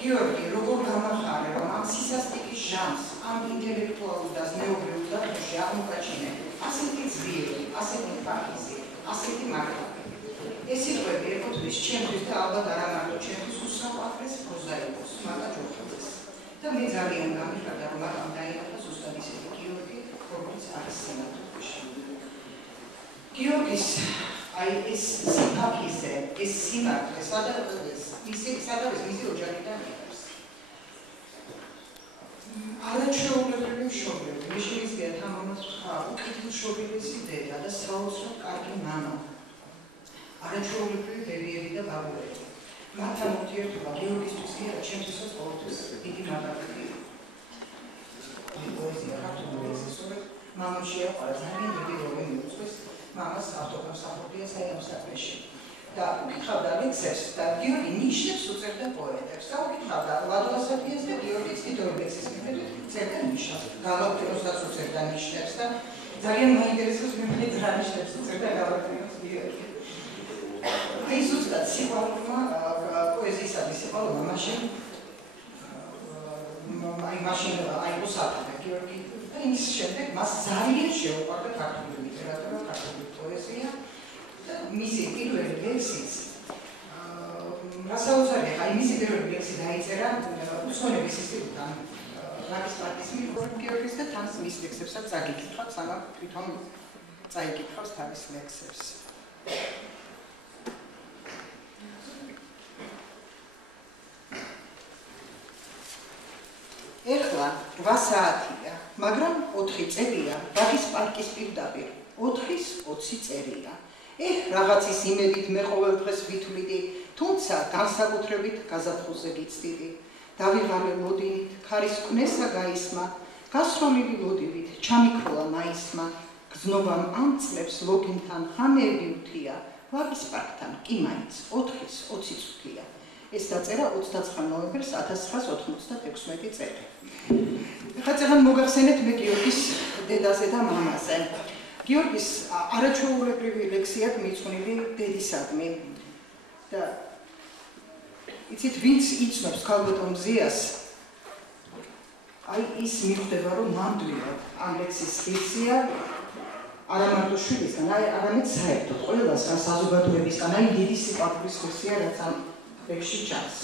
გიორგი, როგორ გამახარე, რომ ამ სისასტიკის ჟამს, ამ ინტელექტუალურ და ზნეობრივ დათოში აღმოაჩინე ასეთი ძლიერი, ასეთი ფაქიზი, ასეთი მართლობი. ეს სიტყვები ეკუთვნის ჩემთვის და ალბათ არა მარტო ჩემთვის უსაყვარლეს პროზაიკოს, მაკაჯოხელს. და მე ძალიან გამიხარდა, რომ ამ დაინახა ზუსტად ისეთი გიორგი, როგორც არის სინათლეში. გიორგის აი ეს სიფაქიზე, ეს სიმართლე, სადაც მისი ოჯახიდან იღებს. არაჩვეულებრივი მშობლები, მე შეიძლება თამამად ვთქვა, უკეთილშობილესი დედა და საოცრად კარგი მამა. არაჩვეულებრივი დედიები და ბაბუები. მათთან ურთიერთობა გიორგისთვის კი არა, ჩემთვისაც ყოველთვის დიდი მაგალითი. პოეზია ქართული პოეზიის მამამ შეაყვარა ძალიან დიდი როლი მიუძღვის მამას ავტოგამსახურდია საერთო საქმეში. და უკითხავდა ლექსებს და გიორგი ნიშნებს უწერდა პოეტებს. და უკითხავდა ლადო ასათიას და გიორგის თითოეულ ლექსის მიხედვით წერდა ნიშნებს. გალავტინოსაც უწერდა ნიშნებს და ძალიან მაინტერესებს მეფეც რა ნიშნებს უწერდა გალავტინოს გიორგი. აი ზუსტად სიყვარულმა პოეზიისადმი სიყვარულმა მაშინ უსახდა გიორგი და იმის შემდეგ მას ძალიან შეუყვარდა ქართული ლიტერატურა, ქართული პოეზია. მისი პირველი ლექსიც რასაუზარია, აი მისი პირველი ლექსი დაიწერა უცხოელების ინსტიტუტთან რაკის პარტიის მიერ გიორგის და თან მის ლექსებსაც წაგიკითხავ, სანამ თვითონ წაიკითხავს თავის ლექსებს. ეხლა 8 საათია, მაგრამ 4 წელია რაკის პარკის პირდაპირ 4-ის 20 წერია. რაღაცის იმედით მე ყოველ დღეს ვითვლიდი, თუმცა განსაკუთრებით გაზაფხულზე გიცდიდი. დავიღალე ლოდინით, ქარის კვნესა გაისმა, გასროლილი ლოდივით, ჩამიქროლა მაისმა, გზნობამ ამ წლებს ლოგინთან ხანეები უთია, ვაკის პარკთან კი მაინც 4-ის 20 წუთია. ეს დაწერა 29 ნოემბერს 1996 წელი. ეხლა წეგან მოგახსენეთ მე გიორგის დედაზე და მამაზე. გიორგის არაჩვეულებრივი ლექსი აქვს მიძღვნილი დედისადმი და იცით ვინც იცნობს ქალბატონ მზიას აი ის მიხვდება რომ ნამდვილად ამ ლექსის ხილსია არა მარტო შვილისგან, არამედ საერთოდ ყველასგან საზოგადოებისგან აი დიდი სიყვარულის ხილსია რაც ამ ლექსში ჩანს.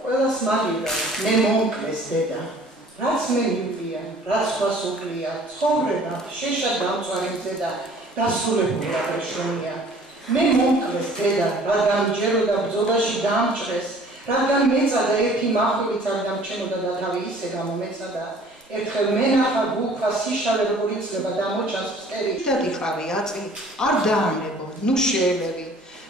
ყველას მაგიდა, მე მომკლეს დედა, რაც მე მივია, რაც სხვას უკლია, ცხოვრება, შეშა დამწვარი მზედა, დასრულებული აღრეშონია. მე მომკლეს დედა, რადგან მჯეროდა ბრძოლაში დაამჭრეს, რადგან მეწადა ერთი მახვილიც არ დამჩენოდა და თავი ისე გამომეწადა. ერთხელ მენახა გულქვა სიშალე როგორ იცლება დამოჩანს ფსკერი. დადიხავი აწი, არ დაანებო, ნუ შეელევი.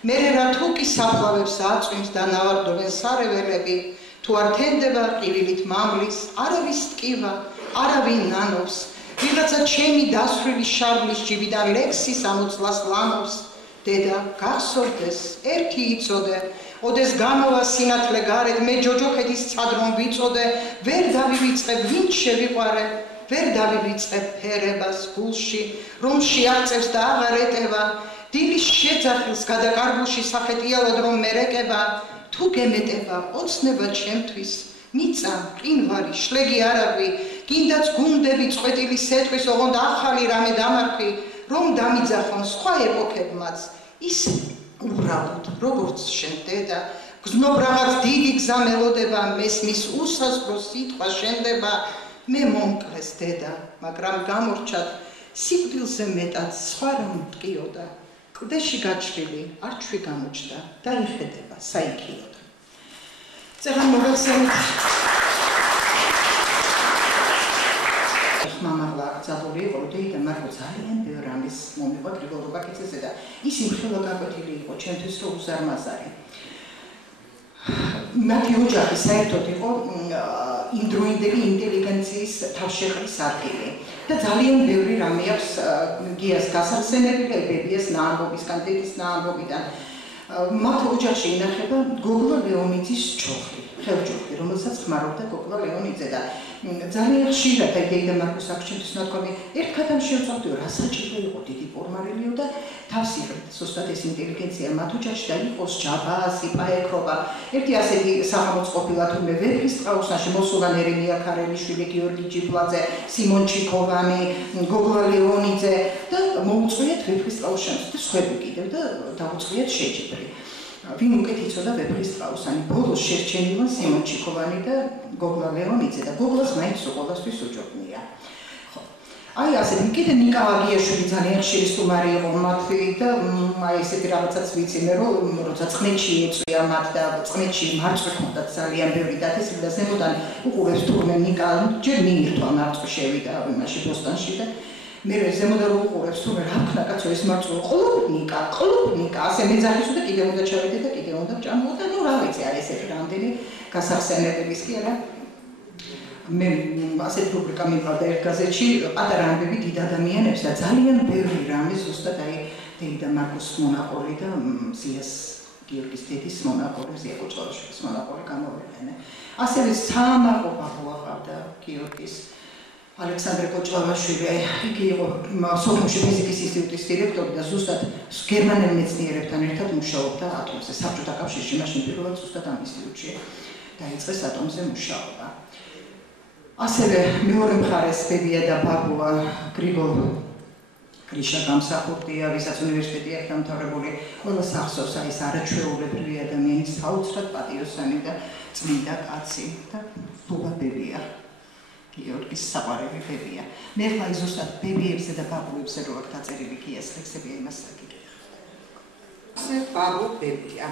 მერე რა თუკი საფლავებს აწვიმს და ნავარდობენ სარეველები, თუ არ თენდება ყივილით მამლის, არავის ტკივა, არავინ ნანობს, ვიღაცა ჩემი დასვრილი შარვლის ჯიბიდან ლექსის ამოწლას ლამობს. დედა, გახსოვდეს, ერთი იცოდე, ოდეს გამოვა სინათლე გარეთ, მე ჯოჯოხეთის ცადრონ ვიწოდე, ვერ დავივიწყებ, ვინც შევიყვარე, ვერ დავივიწყებ ფერებას გულში, რომ შეაღწევს და აღარ ეტევა, დილის შეძახილს გადაკარგულში სახეტიალად რომ მერეკება, თუ გემეტება ოცნება ჩემთვის, მიწა, მყინვარი, შლეგი არავი, გინდაც გუნდები წყვეტილი სეტყვის, ოღონდ ახალი რამე დამარხი, რომ დამიძახონ სხვა ეპოქებმაც, ისე უბრალოდ, როგორც შენ დედა, გზნობ რაღაც დიდი გზა მელოდება, მესმის უსაზღვრო სიტყვა შენდება, მე მომკლეს დედა, მაგრამ გამორჩად, სიკვდილზე მეტად სხვა რამ მტკიოდა, კლდეში გაჩრილი, არჩვი გამოჩნდა და იხედება, საიქიოდა. წერან მოგახსენეთ. მამაღლა აკრძალული იყო, დეიდა მარხო ძალიან ბევრ ამის მომიყვა გრიგოლ რობაქიძეზე და ის იმხელა გაკვეთილი იყო ჩემთვის რომ უზარმაზარი. მათი ოჯახი საერთოდ იყო იმდროინდელი ინტელიგენციის თავშეყრის ადგილი და ძალიან ბევრი რამე აქვს გიას გასახსენებელი, ბებიას ნაამბობისგან, დედის ნაამბობიდან. მათ ოჯახში ინახება გოგო ლეონიძის ჩოხი. ხელჯოხი, რომელსაც ხმარობდა გოგლა ლეონიძე და ძალიან ხშირად დეიდა მარკუს აქჩენტის ნათქვამი ერთ ქათამში შეუწევდიო, რა საჭირო იყო დიდი პორმარილიო და თავს იღებდა ზუსტად ეს ინტელიგენცია მათ ოჯახში და იყოს ჯაბა, სიპა ეკრობა. ერთი ასეთი სახელმწ ყოფილა თურმე ვეფხისტყაოსანში მოსულან ერემია ქარელიშვილი, გიორგი ჯიბლაძე, სიმონ ჩიქოვანი, გოგლა ლეონიძე და მოუწყვიათ ვეფხისტყაოსანში და სხვები კიდევ და დაუწყვიათ შეჯიბრი. ვინ უკეთ იცოდა ვეფხისტყაოსანი, ბოლოს შერჩენილა სიმონ ჩიქოვანი და გოგლა ლეონიძე და გოგლას მაინც ყოველთვის უჯობნია. აი ასეთი კიდე ნიკა ვაგიაშვილი ძალიან ხშირი სტუმარი იყო მათი და აი ესეთი რაღაცაც ვიცი მე რომ როცა წმეთში ეწვია მათ და წმეთში მარწყვი ჰქონდათ ძალიან ბევრი დათესილი და ზემოდან უყურებს თურმე ნიკა ჯერ მიირთვა მარწყვი შევიდა იმაში ბოსტონში და მე ზემოდან უყურებს თურმე რა ქნა კაცო ეს მარწყვი ყლუბნიკა ასე მეძახისო და კიდე უნდა ჩავიდე და კიდე უნდა ჭამო და ნუ რა ვიცი არის ესეთი რამდენი გასახსენებების კი არა მე ასეთ რუბრიკა მიყავდა ერთ გაზეთში პატარა ამბები დიდ ადამიანებს და ძალიან ბევრი რამე ზუსტად აი დეიდა მარკუს მონაყოლი და ზიას გიორგის დედის მონაყოლი, ზია კოჭლავაშვილის მონაყოლი გამოვიყენე. ასევე საამაყო ბაბუა ყავდა გიორგის ალექსანდრე კოჭლავაშვილი, იგი იყო სოფოში ფიზიკის ინსტიტუტის დირექტორი და ზუსტად გერმანელ მეცნიერებთან ერთად მუშაობდა ატომზე. საბჭოთა კავშირში მაშინ პირველად ზუსტად ამ ინსტიტუტში დაიწყეს ატომზე მუშაობა. ასევე მეორე მხარეს ბებია და ბაბუა გრიგოლ გრიშა გამსახურდია, ვისაც უნივერსიტეტი აქვს დამთავრებული, ყველა სახსოვს აი ეს არაჩვეულებრივი ადამიანის საოცრად პატიოსანი და წმინდა კაცი და ბუბა ბებია. გიორგის საყვარელი ბებია. მე ხლა ზუსტად ბებიებზე და ბაბუებზე რო აქ დაწერილი გიას ლექსები იმას გიგეხ. ასე ბაბუ ბებია.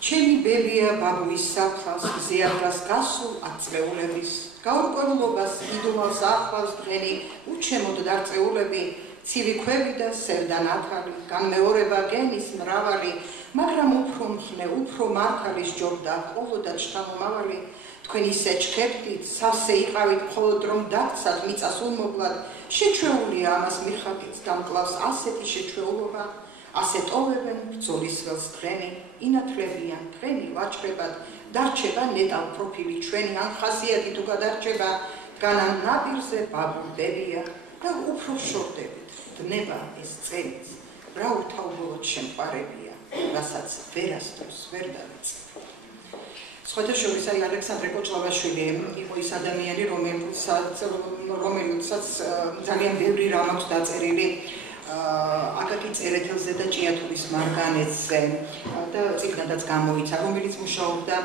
ჩემი ბებია ბაბუის საფხავს ზიარდას გასულ აწეულების გაურკვევლობას იდუმალს ახლავს დღენი უჩემოდ დარწეულები ცივი ქვები და სევდა ნათალი განმეორება გენის მრავალი მაგრამ უფრო მხნე უფრო მართალის ჯობდა ყოველდღე შთამომავალი თქვენ ისე ჩქეფთით სავსე იყავით მხოლოდ რომ დაგცათ მიწას უმოკლად შეჩვეულია ამას მიხარით დამკლავს ასეთი შეჩვეულობა ასე ტოვებენ ბრძოლის ველს დღენი ინათლებიან დღენი ვაჭრებად დარჩება ნეტავ პროფილი ჩვენი ან ხასიათი თუ გადარჩება განან ნაპირზე ბაბულებია და უფრო შორდებით დნება ეს წელიც რა უთავროდ შემყარებია რასაც ვერასდროს ვერ დავიწყე სხვათა შორის აი ალექსანდრე კოჭლავაშვილი იყო ის ადამიანი რომელსაც ძალიან ბევრი რამ აქვს დაწერილი აკაკი წერეთელზე და ჭიათურის მარგანეცზე და წიგნადაც გამოიცა, რომელიც მუშაობდა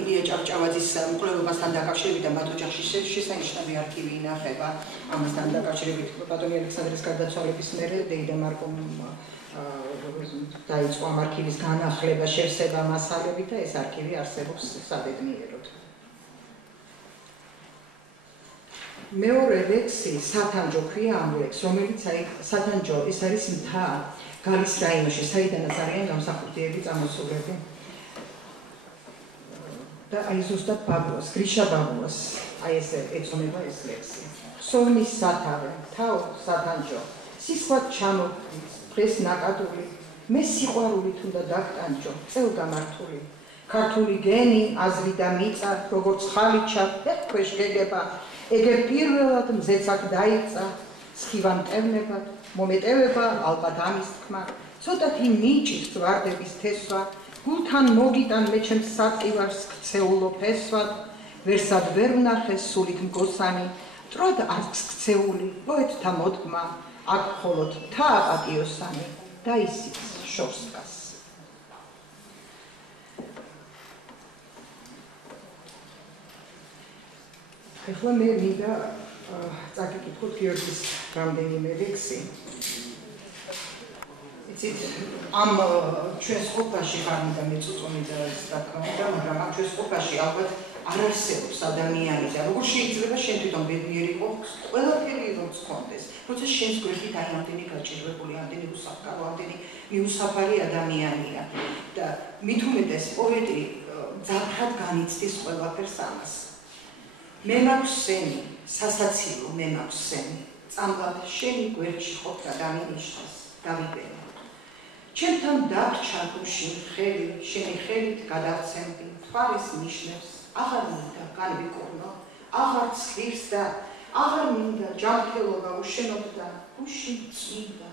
ილია ჭავჭავაძის მკვლელობასთან დაკავშირებით და მათ ოჯახში შესანიშნავი არქივი ინახება. ამასთან დაკავშირებით ბატონი ალექსანდრეს გარდაცვალების მერე დეიდა მარკომ დაიწყო ამ არქივის განახლება, შევსება მასალებით და ეს არქივი არსებობს საბედნიეროდ. მეორე ლექსი სათანჯო ქვია ამ ლექსს, რომელიც აი სათანჯო ეს არის მთა გალის რაიონში, საიდანაც არიან გამსახურდიები წამოსულები. და აი ზუსტად ბაბუას, გრიშა ბაბუას, აი ეს ეწოდება ეს ლექსი. სოვნის სათავე, თავ სათანჯო, სისხლად ჩამოხდის, დღეს ნაკადული, მე სიყვარულით უნდა დაგტანჯო, წელ გამართული. ქართული გენი, აზრი და მიწა, როგორც ხალიჩა, ფეთქვეშ გეგება ეგე პირველად მზეცად დაიწყა სხივან ტევნებად მომეტევება ალბათ ამის თქმა ცოტათი მიჭირს ვარდების თესვა გულთან მოგიტან მე ჩემს საწივარს ქცეულო ფესვად ვერსად ვერ ვნახეს სულით მგოსანი ტროდ არც ქცეული პოეტთა მოდგმა აქ მხოლოდ მთა პატიოსანი და ისიც შორს დგას ეხლა მე მინდა წაგიკითხოთ გიორგის რამდენიმე ლექსი. იცით, ამ ჩვენს ყოფაში ხარნდა მეწუწონი და რა თქმა უნდა, მაგრამ ამ ჩვენს ყოფაში ალბათ არ არსებობს ადამიანი და როგორ შეიძლება შენ თვითონ ბედნიერი იყო ყველაფერი რომ გქონდეს. როცა შენს გვერდით აი ამდენი გაჭირვებული, ამდენი უსაფკარო, ამდენი მიუსაფარი ადამიანია და მით უმეტეს პოეტი ძაფრად განიცდის ყველაფერს ამას. მე მაქვს სენი, სასაცილო მე მაქვს სენი, წამლად შენი გვერდში ყოფნა დამინიშნეს, დავიბენო. ჩემთან დაგრჩა გუშინ ხელი, შენი ხელით გადავცემდი, თვალის ნიშნებს, აღარ მინდა განვიკურნო, აღარ ცდილს და აღარ მინდა ჯანმრთელობა უშენობდა, გუშინ წმინდა,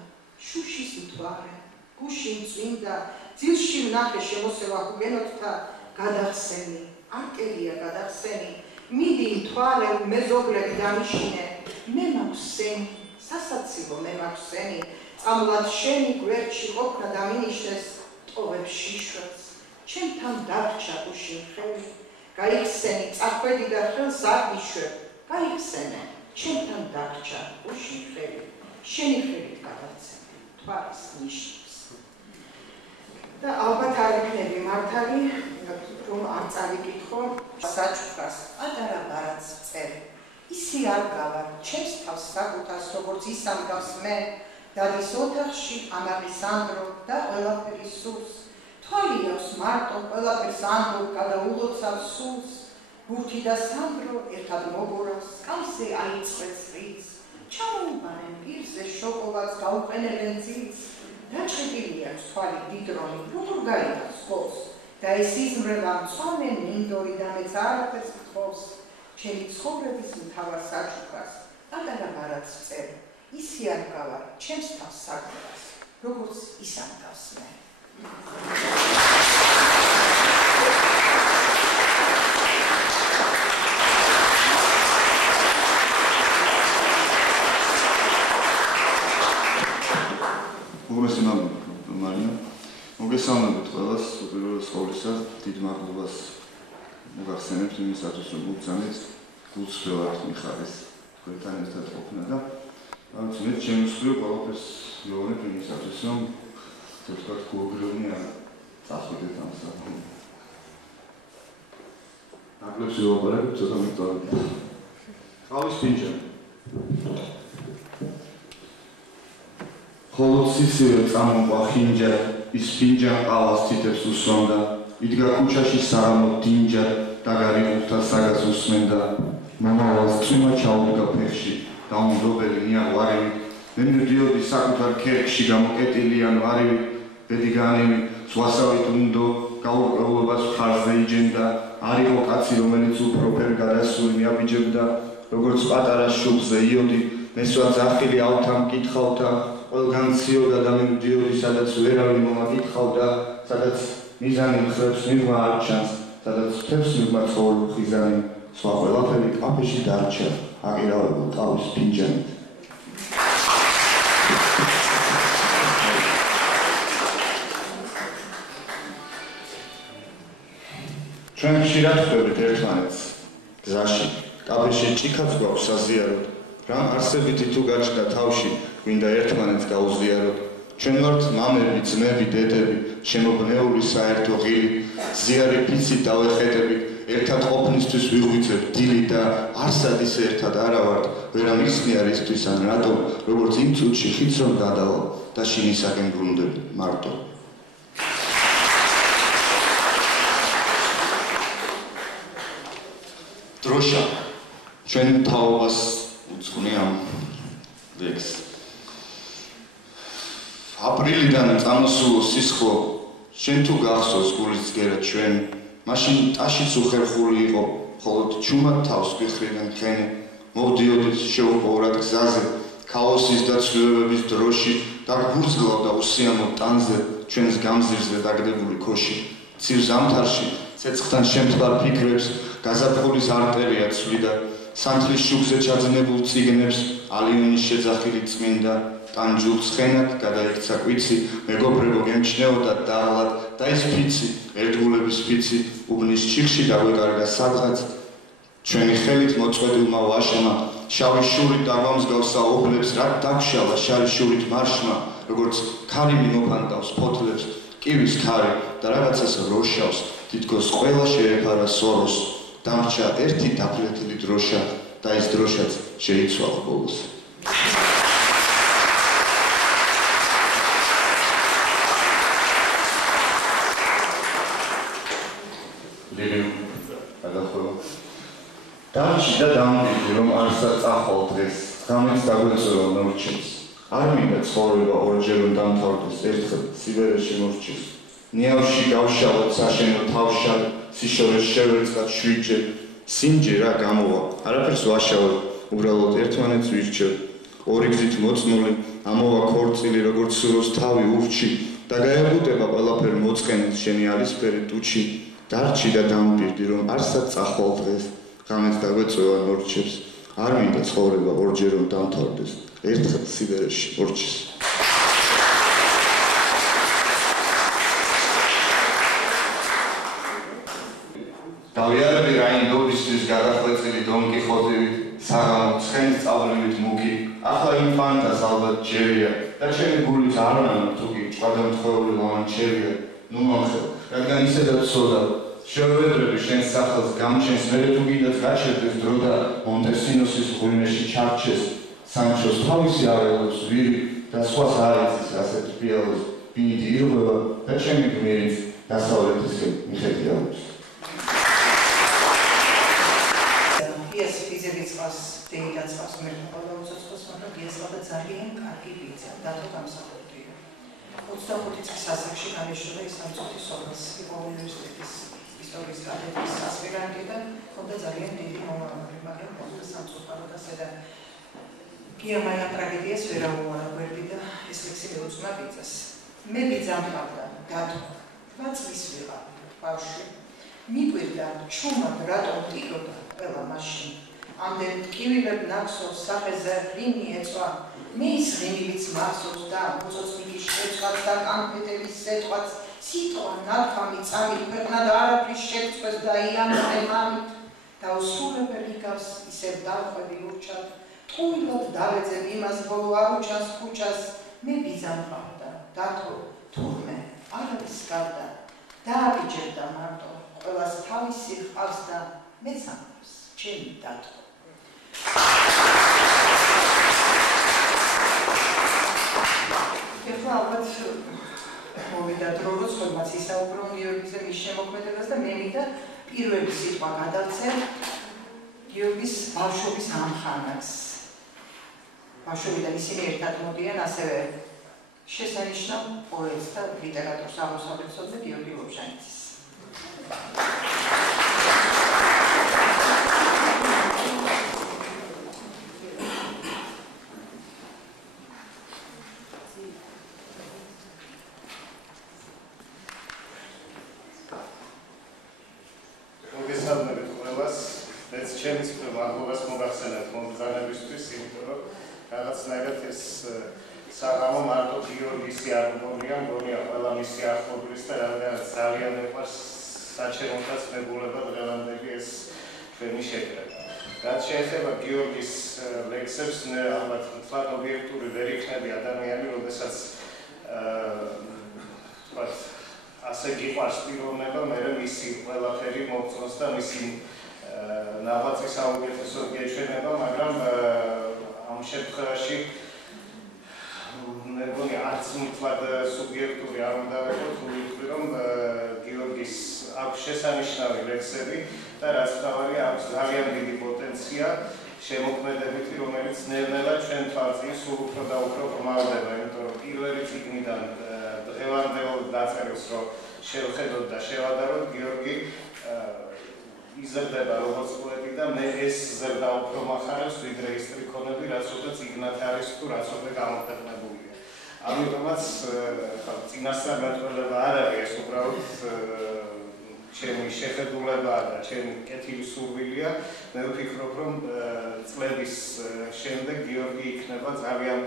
შუშის მთვარე, გუშინ წმინდა, ძილში ვნახე შემოსევა გუგენოთთა გადახსენი, არტელია გადახსენი, მიდი მთვარე მეზობლები დამიშინე, მე მაქვს სენი, სასაცილო მე მაქვს სენი, წამლად შენი გვერდში ყოფნა დამინიშნეს, ტოვებს შიშვებს, ჩემთან დაგრჩა გუშინ ხელი, გაიხსენი, წახვედი და ხელს აღიშვებ, გაიხსენე, ჩემთან დაგრჩა გუშინ ხელი, შენი ხელით გადავცემდი, თვალის ნიშნებს. და ალბათ არ იქნები მართალი, რომ არ წავიკითხო საჩუქრას, პატარა ბარათს წერი. ისი არ გავარ, ჩემს თავს საკუთას, როგორც ის ამგავს მე, დადის ოთახში ამაღლის ანდრო და ყველაფერი სულს. თვალი აქვს მარტო, ყველაფერს ანდრო გადაულოცავს სულს. ბურთი და სანდრო ერთად მოგორავს, კამზე აიწყვეს რიც. ჩამოუბანენ პირზე შოკოლადს, გაუყენებენ ძილს. დაჭრილი აქვს თვალი დიდრომი, როგორ გაიგებს ხოლს. და ეს იზმრება მწვანე მინდორი და მეც არაფერს გთხოვს. ჩემი ცხოვრების მთავარ საჩუქრას, პატარა ბარათს წერი. ისი არ გავარ, ჩემს თავს საკუთას, როგორც ის ამგავს მე. მოგესალმებით ყველას, უპირველეს ყოვლისა, დიდ მადლობას მოგახსენებთ იმისათვის, რომ მოგზავნეთ გულსრევად მიხარის თქვენთან ერთად ყოფნა და ამით ჩემს მხრივ ყველაფერს ვიողნებ იმისათვის, რომ თქვათ გოგრევნი არ წახვიდეთ ამ საკითხში. ნაკლებს ვიողარებ, ცოტა მიწავდით. ყავის ფინჯანი. ხოლო სისივე წამოყვა ხინჯად, ის ფინჯან ყავას თითებს უსვამდა, იდგა ქუჩაში სარამო დინჯად, დაგარიყუხთა საგას უსმენდა, მომავალს წვიმა ჩაუდგა ფეხში, დაუმდობელი ნიაღვარევი, მე მივდიოდი საკუთარ ქერქში გამოკეტილიან ვარივი, ბედი განივი, ზღვასავით უნდო, გაურკვევლობას მხარზე იჯენდა, არ იყო კაცი, რომელიც უფრო ფერ გადასული მიაბიჯებდა, როგორც პატარა შუბლზე იოდი, მესვა ძახილი ავთა მკითხავდა, ყველგან ციოდა და მე მივდიოდი, სადაც ვერავინ მომაკითხავდა, სადაც მიზანი მხრებს მიღმა არ ჩანს, სადაც მთებს მიღმა ცხოვრობ ხიზანი, სხვა ყველაფერი კაფეში დარჩა, აღირავებულ ყავის ფინჯანით. ჩვენ ხშირად ხვდებით ერთმანეთს გზაში, კაფეში ჭიქაც გვაქვს საზიაროდ, რა არსებითი თუ გაჩნდა თავში, გვინდა ერთმანეთს გაუზიაროთ. ჩვენ ვართ მამები, ძმები, დედები, შემობნეული საერთო ღილი, ზიარი ფიცით დავეხეტებით, ერთად ყოფნისთვის ვიღვიძებ დილი და არსად ისე ერთად არა ვართ, ვერა მიხსნიარ ისთვის ან რატომ, როგორც იმ წუთში ხიდს რომ გადავალ და შინისაკენ ბრუნდებ მარტო. დროშა ჩვენ თაობას უძღვნი ამ ლექსს. აპრილიდან წამოსულო სისხლო, შენ თუ გახსოვს გულის ძგერა ჩვენ, მაშინ ტაშიც უხერხული იყო, მხოლოდ ჩუმად თავს გვიხრიდან ხენი, მოვდიოდით შეუპოვრად გზაზე, ქაოსის და ცვლილებების დროში, და გურძლავდა უსიამო ტანზე, ჩვენს გამზირზე დაგდებული ქოში, ცივ ზამთარში, ცეცხლთან შემთხვარ ფიქრებს, გაზაფხულის არტერია ცვლიდა, სანთლის შუქზე ჩაძნებულ წიგნებს, ალიონის შეძახილი წმინდა, ტანჯულ ცხენად გადაიქცა კვიცი, მეგობრებო გემჩნეოდა დაღლად და ის ფიცი, ერთგულების ფიცი, უბნის ჩიხში დაგვეკარგა სადღაც, ჩვენი ხელით მოწყვეტილმა ვაშმა, შავი შურით დაგვამსგავსა ობლებს, რა დაგშალა შარი შურით მარშმა, როგორც ქარი მიმოფანტავს ფოთლებს, კივის ქარი და რაღაცას როშავს, თითქოს ყველა შეეფარა სოროს, დამრჩა ერთი დაფლეთილი დროშა და ის დროშაც შეიცვალა ბოლოს. დამჭი და დამდიდი, რომ არსად წახვალ დღეს, ღამეც დაგვეწევა ნორჩებს, არ მინდა ცხოვრება ორჯერ რომ დამთავრდეს, ერთხელ სიბერეში მორჩის. ნიავში გავშალოთ საშენო თავშალ, სიშორეს შევერწყათ 7-ჯერ. სიმჯე რა გამოვა, არაფერს ვაშალოთ, უბრალოდ ერთმანეთს ვირჩევთ. ორი გზით მოწმული, ამოვა ქორწილი, როგორც სუროს თავი ურჩი და გაეღუტება ყველაფერ მოწყენილ შენი არისფერი ტუჩი. დარჩი და დამპირდი, რომ არსად წახვალ დღეს, ღამით დაგვეწევა მორჩებს. არ მინდა ცხოვრება ორჯერ რომ დამთავრდეს, ერთხელ სიბერეში მორჩის. დავიარები რაინდობისთვის გადახვეწილი დონ კიხოტივით, საღამო ცხენის წავლივით მუქი, ახლა იმ ფანტას ალბათ ჯერია და ჩემი გულით არ ვანამ თუ კი ჭვადამთხოვრი ლავანჩერია. ნუ მომხელ, რადგან ისედაც სოდავ, შევედრები შენს სახელს გამჩენს, მერე თუ კიდაც გაჩერდეს დრო და მონტესინოსის ღვინეში ჩარჩეს, სანჩოს თავისი აღელობს ვირი და სხვას არ იცის ასეთ რბიალოს, ბინიდი ირღვევა და ჩემი გმირიც დასავლეთისკენ მიხედიალობს. დეიდაცავს მერყოლა უცოცხლოს, მაგრამ გიესწავლა ძალიან კარგი ბიძა, დათო გამსახურდია. 25 წლის ასაკში განეშორა ისამწუთის სოფელს, იყო უნივერსიტეტის ისტორიის კათედრის ასპირანტი და ჰქონდა ძალიან დიდი მომავალი, მაგრამ ჰქონდა სამწუხარო და ზედა გიამ ამ ტრაგედიას ვერ აუარა გვერდი და ეს ლექსი მეუძღვნა ბიძას. მე ბიძა მყავდა, დათო, 8 წლის ვიყავ, ბავშვი. მიგვირდა ჩუმად რატომ ტიროდა ყველა მაშინ. ამდენ ტკივილებ ნახსოვს სახეზე ღვინი ეწვა, მე ის ღვინივიც მახსოვს და მოწოწნიკის შეცვლაც და კანფეტების სეტყვაც, სიტყვა ნათქვამი წამით ქვეყნა და არაფრის შეცვლეს და იანზე მამით, დაუსრულებელი გავს ისევ დავხვევი ურჩად, ტყუილად დავეძებ იმას ბოლო არუჩას ქუჩას, მე ბიძა მყავდა, დათო, თურმე, არავის გავდა, დააბიჯებდა მარტო, ყველას თავისი ჰყავს და მეც ამბობს, ჩემი დათო. ეხლა ალბათ მოვიდა დრო, რომ სხვებმაც ისაუბრონ გიორგიზე მის შემოქმედებას და მე მინდა პირველი სიტყვა გადავცე გიორგის ბავშვობის ამხანაგს. ბავშვობიდან ისინი ერთად მოდიან, ასევე შესანიშნავ პოეტს და ლიტერატორს აღმოსავლეთსა გიორგი ლობჟანიძის. საღამო მარტო გიორგისი არ მგონია, მგონია ყველა მისი ახლობლის და რადგანაც ძალიან მეყვარს საჩერონთაც მეგულება დღევანდელი ეს ჩვენი შეკრება. რაც შეეხება გიორგის ლექსებს, მე ალბათ თლად ობიექტური ვერ იქნები ადამიანი, როდესაც ასე გიყვარს პიროვნება, მერე მისი ყველაფერი მოგწონს და მისი ნაღვაწი საუკეთესო გეჩვენება, მაგრამ ამ შემთხვევაში მე მგონი არც მთლად სუბიექტური არ უნდა ვიყო, თუ ვიტყვი, რომ გიორგის აქვს შესანიშნავი ლექსები და რაც თავარია, აქვს ძალიან დიდი პოტენცია შემოქმედებითი, რომელიც ნელ-ნელა ჩვენ თვალწინ სულ უფრო და უფრო ღრმავდება, იმიტომ რომ პირველი წიგნიდან დღევანდელ დაწერილს რო შევხედოთ და შევადაროთ, გიორგი იზრდება როგორც პოეტი და მე ეს ზრდა უფრო მახარებს, ვიდრე ის ტრიქონები, რაც უკვე წიგნად არის თუ რაც უკვე გამოქვეყნებულია. ამიტომაც წინასწარ მეტყველება არ არის, ეს უბრალოდ ჩემი შეხედულება და ჩემი კეთილი სურვილია. მე ვფიქრობ, რომ წლების შემდეგ გიორგი იქნება ძალიან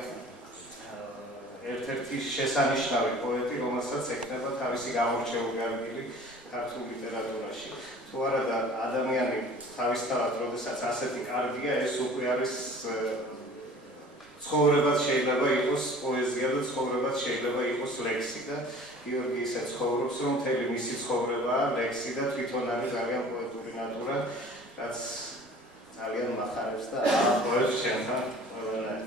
ერთ-ერთი შესანიშნავი პოეტი, რომელსაც ექნება თავისი გამორჩეული ადგილი ქართულ ლიტერატურაში. თუ არა და ადამიანი თავისთავად, როდესაც ასეთი კარგია, ეს უკვე არის ცხოვრებაც შეიძლება იყოს პოეზია და ცხოვრებაც შეიძლება იყოს ლექსი და გიორგი ისე ცხოვრობს, რომ მთელი მისი ცხოვრებაა ლექსი და თვითონ არის ძალიან პოეტური ნატურა, რაც ძალიან მახარებს და პოეტს შემთან ყველანაირად.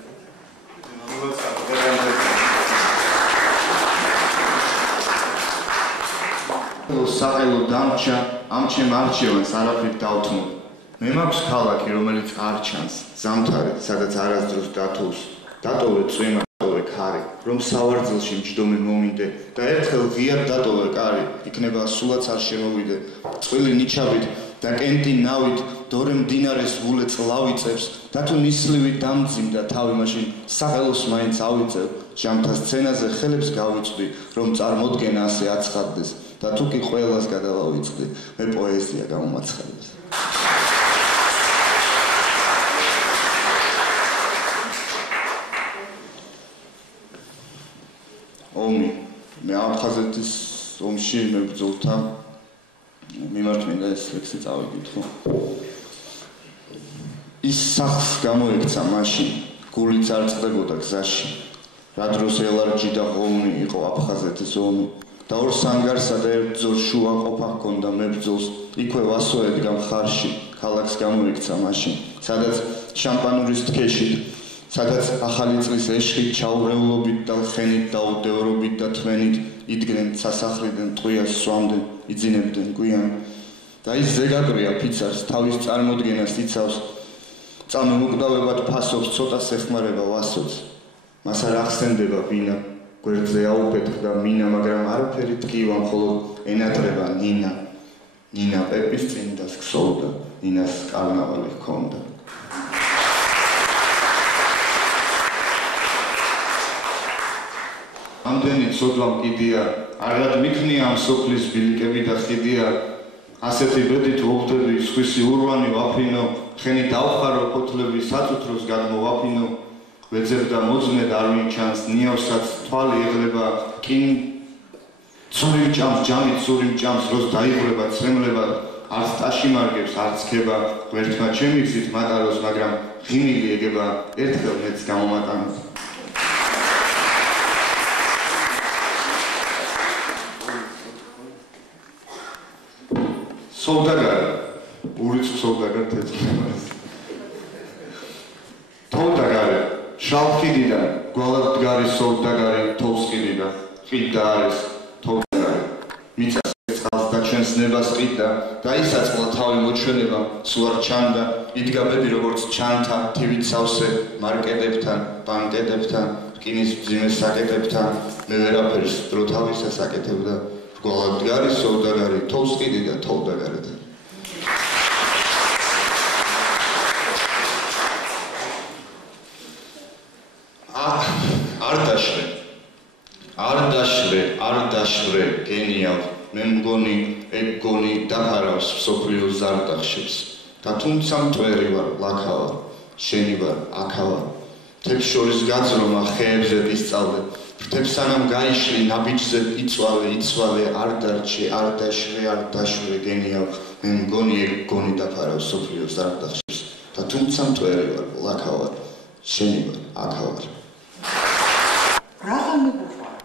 საყელო დამჭა, ამ ჩემ არჩევანს არაფრით დავთმობ. მე მაქვს ქალაქი, რომელიც არ ჩანს, ზამთარი, სადაც არასდროს დათოვს, დატოვე წვიმა, დატოვე რომ სავარძელში მჯდომე მომინდე და ერთხელ ღიად დატოვე კარი, იქნება სულაც არ შემოვიდე. წყვილი ნიჩაბით და კენტი ნავით, დორე მდინარეს ვულე წლავიწევს და თუ ნისლივით დამძიმდა თავი, მაშინ სახელოს მაინც ავიწევ. ჟამთა სცენაზე ხელებს გავიწვდი, რომ წარმოდგენა ასე აცხადდეს და თუ კი ყველას გადავავიწყდი, მე პოეზია გამომაცხადდეს. ომი, მე აფხაზეთის ომში მებრძოლთა მიმართ მინდა ეს ლექსი წავიკითხო. ის სახლს გამოექცა მაშინ, გულიც არ წყდებოდა გზაში. რა დროს ელარჯი და ღომი იყო აფხაზეთის ომი და ორ სანგარსა და ერთ ბრძოლს შუა ყოფა ჰქონდა მებრძოლს. იქვე ვასო ედგა მხარში, ქალაქს გამოექცა მაშინ, სადაც შამპანურის თქეშით, სადაც ახალი წლის ეშხით, ჩაურევლობით და ლხენით და უდევრობით და თმენით იდგნენ სასახლიდან ტყვიას სვამდნენ, იძინებდნენ გვიან. და ის ზეგატრია ფიცარს, თავის წარმოდგენას იცავს, წამე უკდავებად ფასობს, ცოტა სეხმარება ვასოც. მას არ ახსენდება ვინა, გვერდზე აუფეთქდა მინა, მაგრამ არაფერი tkივა, მხოლოდ ენატრება ნინა. ნინა პეპის წინდას ქსოვდა, ნინას კარნავალი ჰქონდა. ამდენი ცოდვა მკიდია, არად მიქმნია ამ სოფლის ბილიკები და ხიდია. ასეთი ბედით ვოვდები, სხვისი ურვანი ვაფრინო, ხენი დავხარო ფოთლები საწუთროს გადმოვაფინო. ვეძებ და მოძმედ არ მინჩანს, ნიავსაც თვალი ეღლება, კინ ცური მჭამს, ჯამით ცური მჭამს, როს დაიღვრება ცრემლება, არც ტაში მარგებს, არც ქება, ღმერთმა ჩემი გზით მატაროს, მაგრამ ღიმილი ეგება, ერთხელ მეც გამომატანოს. სოლდაგარი, ურიცხვ სოლდაგარ თეწმებას. თოლდაგარი, შალხიდიდან, გვალად დგარი სოლდაგარი, თოვსყიდიდან, ყიდდა არის თოლდაგარი. მიწას წყალს და ჩვენს ნებას ყიდდა, დაისაწყლა თავი მოჩვენება, სულ არ ჩანდა, იდგა ბედი როგორც ჩანთა, თივით სავსე, მარკედებთან, ბანკეტებთან, რკინის მძიმე საკეტებთან, მე ვერაფერს დრო თავისას აკეთებდა. გვალად დგარი სოლდაგარი, თოვსყიდი და თოლდაგარი. არ დაშვე, გენიავ, მე მგონი, ეგ გონი დაფარავს მსოფლიოს ზარდახშებს. და თუმცა მტვერი ვარ, ლაქა ვარ, შენი ვარ, აქა ვარ. მთებს შორის გაძრომა, ხეებზე ვისწავლე. ფრთებს სანამ გაიშლი, ნაბიჯზე იცვალე, არ დაშვე, გენიავ, მე მგონი, ეგ გონი დაფარავს მსოფლიოს ზარდახშებს. და თუმცა მტვერი ვარ, ლაქა ვარ, შენი ვარ, აქა ვარ. Ragame buqvar,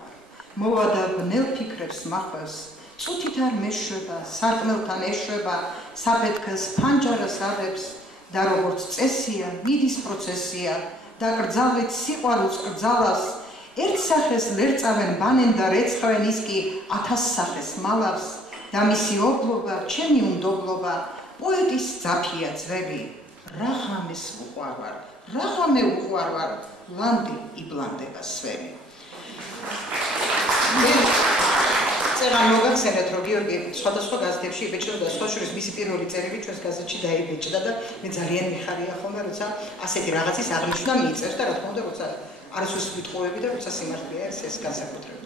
movada bnel fikrebs maxvas, წუთით არ მეშვება, სარკმელთან ეშვება, საფეთქელს ფანჯარას აღებს და როგორც წესია, მიდის პროცესია და გრძალვით სიყვარულს გრძალას, ერთ სახეს ლერწავენ ბანენ და რეცხავენ, ის კი 1000 სახეს მალავს და მისი ობლობა, ჩემი უნდობლობა, პოეტის ძაფია ძველი, რაღამეს უყვარვარ, რაღამე უყვარვარ, ლანდი იბლანდება სველი. წერა მოგახსენეთ, რომ გიორგი სხვადასხვა გაზეთებში იბეჭდა და სხვა შორის მისი პირველი წერილი ჩვენს გაზეთში დაიბეჭდა და მე ძალიან მიხარია ხოლმე, როცა ასეთი რაღაცის აღნიშვნა მიიწევს და რა თქმა უნდა, როცა არასდროს ვიტყუები და როცა სიმართლეა ეს განსაკუთრებით.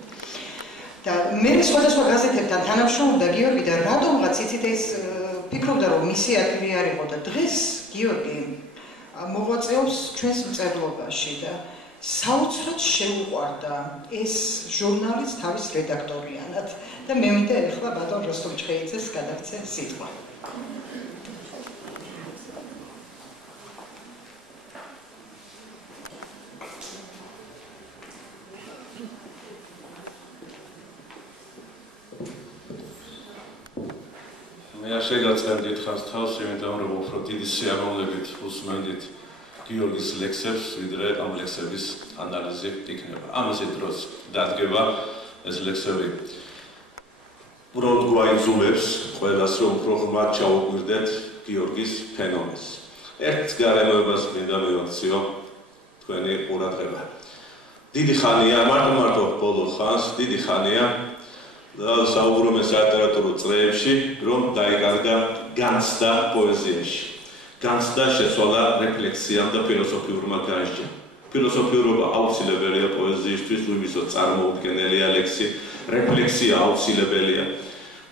და მე სხვადასხვა გაზეთებთან თანამშრომლობდა გიორგი და რადომღაც იცით ეს ფიქრობდა, რომ მისი ადგილი არ იყო და დღეს გიორგი მოღვაწეობს ჩვენს მწერლობაში და საოცრად შეუყვარდა ეს ჟურნალის თავის რედაქტორიანად და მე მინდა ეხლა ბატონ როსტომ ჭხეიძეს გადაგცე სიტყვა. მე არ შეგაწერდით ხარს თავს, იმიტომ რომ უფრო დიდი სიამოვნებით უსმენდით გიორგის ლექსებს, ვიდრე ამ ლექსების ანალიზი იქნება. ამაზე დროს დადგება ეს ლექსები. უბრალოდ გვაიძულებს ყველას, რომ უფრო ღრმად ჩაუკვირდეთ გიორგის ფენომენს. ერთ გარემოებას მინდა მივაქციო თქვენი ყურადღება. დიდი ხანია, მარტო ბოლო ხანს, დიდი ხანია საუბრობენ სალიტერატურო წრეებში, რომ დაიკარგა განცდა პოეზიაში. განცდა შეცვალა რეფლექსიამ და ფილოსოფიურმა განსჯამ. ფილოსოფიურობა აუცილებელია პოეზიისთვის, იმისო წარმოუდგენელია ლექსი, რეფლექსია აუცილებელია,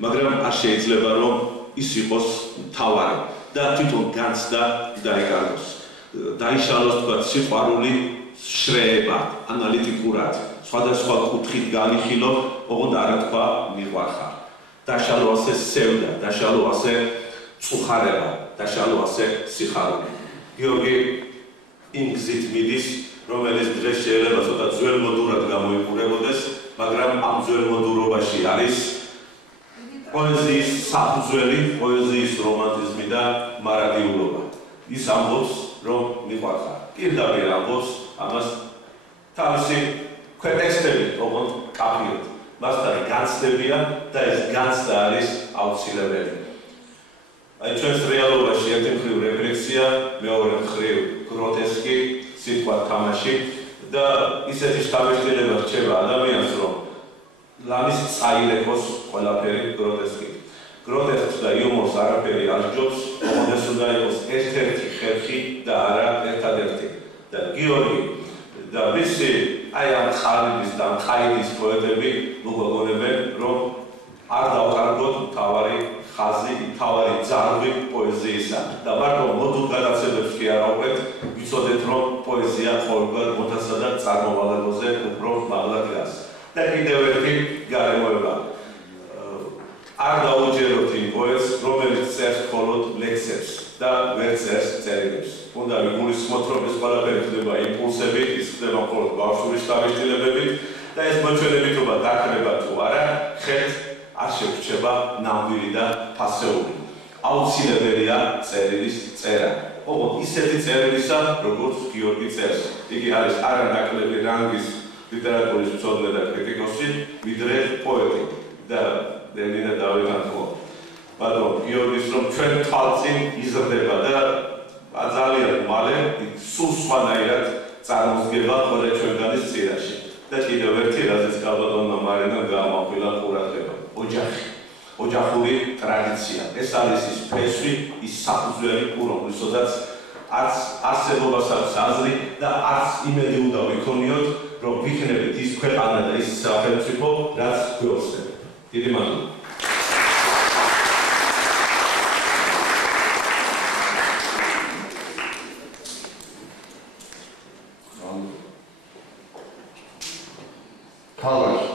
მაგრამ არ შეიძლება რომ ის იყოს მთავარი და თვითონ განცდა დაიკარგოს. დაიშალოს თქვა სიყვარული შრეება, ანალიტიკურად, სხვადასხვა კუთხით განიხილო, ოღონდ არა თქვა მიყვარხარ. დაშალო ასე სევდა, დაშალო ასე წუხარება, დაშალო ასე სიხარული. გიორგი იმ გზით მიდის, რომელიც დღეს შეიძლება ცოტა ძველმოდურად გამოიყურებოდეს, მაგრამ ამ ძველმოდურობაში არის პოეზიის საფუძველი, პოეზიის რომანტიზმი და მარადიულობა. ის ამბობს, რომ მიყვარხარ. პირდაპირ ამბობს ამას თავისი ქვეტექსტებით, ოღონდ კაფიოდ. მასთან განცდებია და ეს განცდა არის აუცილებელი. აი ჩვენს რეალობაში ერთი მხრივ რეფლექსია, მეორე მხრივ გროტესკი, სიტყვა თამაში და ისეთი შთაბეჭდილება რჩება ადამიანს, რომ ლამის წაილეკოს ყველაფერი გროტესკი. გროტესკს და იუმორს არაფერი არ სჯობს, ოღონდ ეს უნდა იყოს ერთ-ერთი ხერხი და არა ერთადერთი. და გიორგი და მისი აი ამ ხალიდის და ხაიდის პოეტები მოგონებენ, რომ არ დავკარგოთ მთავარი ხაზი, მთავარი ძარღვი პოეზიისა და მარტო მოდულ გადაცემებს კი არ აღვეთ, ვიცოდეთ, რომ პოეზია ყოველგვარ მოთასა და წარმოვალებაზე უფრო მაღლა დგას. და კიდევ ერთი გარემოება. არ დაუჯეროთ იმ პოეტს, რომელიც წერს მხოლოდ ლექსებს და ვერ წერს წერილებს. უნდა ვიგულისხმოთ, რომ ეს ყველაფერი ხდება იმპულსებით, ის ხდება მხოლოდ ბავშვური შთაბეჭდილებებით და ეს მოჩვენებითობა დაქრება თუ არა, ხელთ არ შეგვრჩება ნამდვილი და ფასეული. აუცილებელია წერილის წერა. ოღონდ ისეთი წერილისა, როგორც გიორგი წერს. იგი არის არანაკლები რანგის ლიტერატურის მცოდნე და კრიტიკოსი, ვიდრე პოეტი და დემინა დავეთანხმო. ბატონო, გიორგის რომ ჩვენ თვალწინ იზრდება და ძალიან მალე სულ სხვანაირად წარმოსგება ყველა ჩვენგანის წირაში. და კიდევ ერთი რაზეც კალბატონმა მარინამ გაამახვილა ყურადღება. ოჯახური ტრადიცია. ეს არის ის ფესვი, ის საფუძველი, რომელსაც არც არსებობას აქვს აზრი და არც იმედი უნდა ვიქონიოთ, რომ ვიქნებით ის ქვეყანა და ის სახელმწიფო, რაც გვეოცნება. დიდი მადლობა. ქალაქი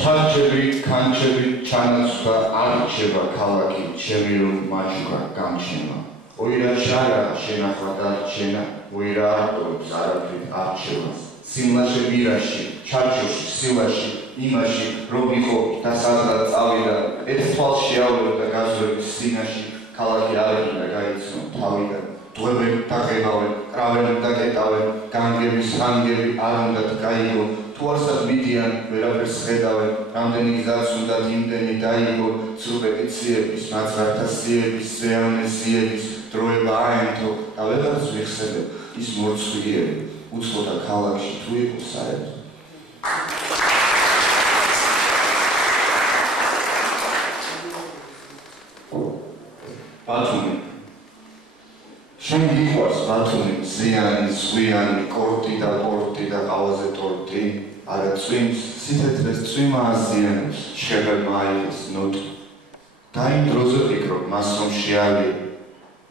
ჩარჩები, კანჩები, ჩანაცვლა არ რჩება ქალაქი, ჩემი რომ მაჩუკა გამჩნევა. ოირა შარა შენახვა და რჩენა, ოირა არტოებს არაფრით არ რჩება. სიმლაშე მირაში, ჩარჩოში, სილაში, იმაში, რომ იყო და სადღაც წავიდა, ერთ თვალს შეავლებ და გაზრების სინაში, ქალაქი არგინდა გაიცნო თავიდან. დღვებენ დაგებავენ, კრავენ დაკეტავენ, განგების ხანგები არ უნდათ გაიგო, თუ არსად მიდიან, ვერაფერს ხედავენ, რამდენი გზაც უნდათ იმდენი დაიგო, სრულ პეტიციების, მაცვართა სიების, ზეამნესიების, დროება აენთო და ვეღარც ვიხსენებ ის მორცხვიერი, უცხოთა ქალაქში თუ იყო საერთო. ბათუმი შენ გიყვარს ბათუმი, ზიანი, ზღვიანი, კორტი და პორტი და ყავაზე ტორტი, არა წვიმს, სიცოცხლეს წვიმა აზიანებს, შეგერმა აიღეს ნოტი. და იმ დროზე ვფიქრობ, მას რომ შეალი,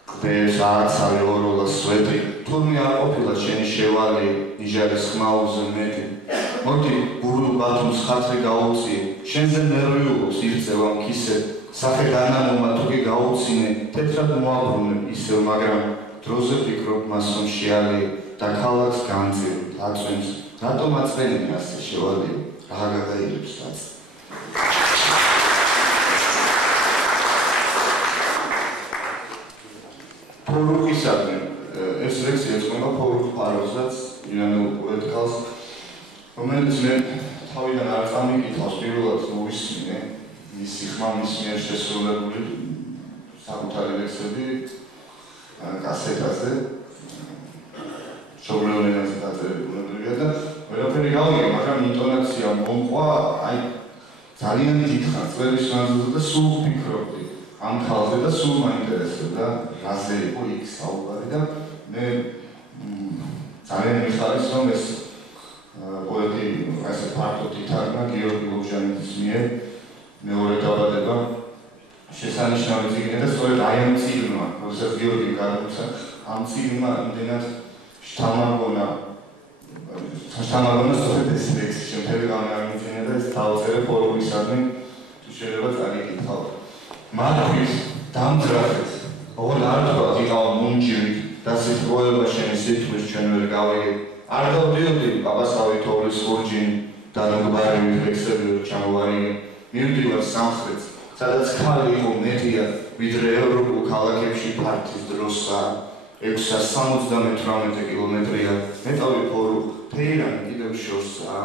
ყდეს ააცავე ოროლა სვეტრი, თურმე არ ყოფილა შენი შევალი, ნიჟარის ხმაურზე მეტი. მოდი, გურულ ბათუმს ხათრი გაუწიე, შენზე ნერვიულობს ირწევა მქისე, სახე განამომა თუ კი გაუცინე, თეთრად მოაბრუნე ისევ, მაგრამ დროზე ვფიქრობ, მას რომ შეალი და ქალაქს განძიებთ, აწვენს, რატომ აწვენენ ასე შევალი, რა გადაიღებს რაც. ფორუხისადმი, ეს ლექსია ეძღვნება ფორუხ ფაროზაც, ირანულ პოეტ-ქალს, რომელიც მე თავიდან არ წამიკითხავს, პირველად მოვისმინე, მისი ხმა მის მიერ შესრულებული საკუთარი ლექსები კასეტაზე, მშობლიურ ენაზე დაწერილი ბუნებრივია და ყველაფერი გავიგე, მაგრამ ინტონაცია მომყვა, აი ძალიან დიდხანს წლების მანძილზე და სულ ვფიქრობდი ამ ხალხზე და სულ მაინტერესებდა რაზე იყო იქ საუბარი და მე ძალიან მიხარეს რომ ეს პოეტი ასე ფართოდ ითარგმნა გიორგი ლობჟანიძის მიერ მეორე დაბადება შესანიშნავი წიგნი და სწორედ აი ამ წიგნმა, როდესაც გიორგი გარდაიცვალა, ამ წიგნმა იმდენად შთამაგონა სწორედ ეს ლექსი შემთხვევით გამიჩნია და ეს დავწერე ფორუმისადმი თუ შეიძლება წარიკითხავ. მათთვის დამძრახეთ, ოღონდ არ თქვა იყავ მუნჯივით და სიტყვება შენი სიტყვის ჩვენ ვერ გავიგებ. არ დავდიოდი პაპასხავით თოვლის სურჯინი და ნუგბარევით ლექსები ჩამოვარიგე. მივდივარ სამხრეთს, სადაც ხალი იყო მეტია, ვიდრე ევროპულ ქალაქებში ფართის დროსა. 678 კილომეტრია, მეტავი ფორუ, თეირანი კიდევ შორსაა.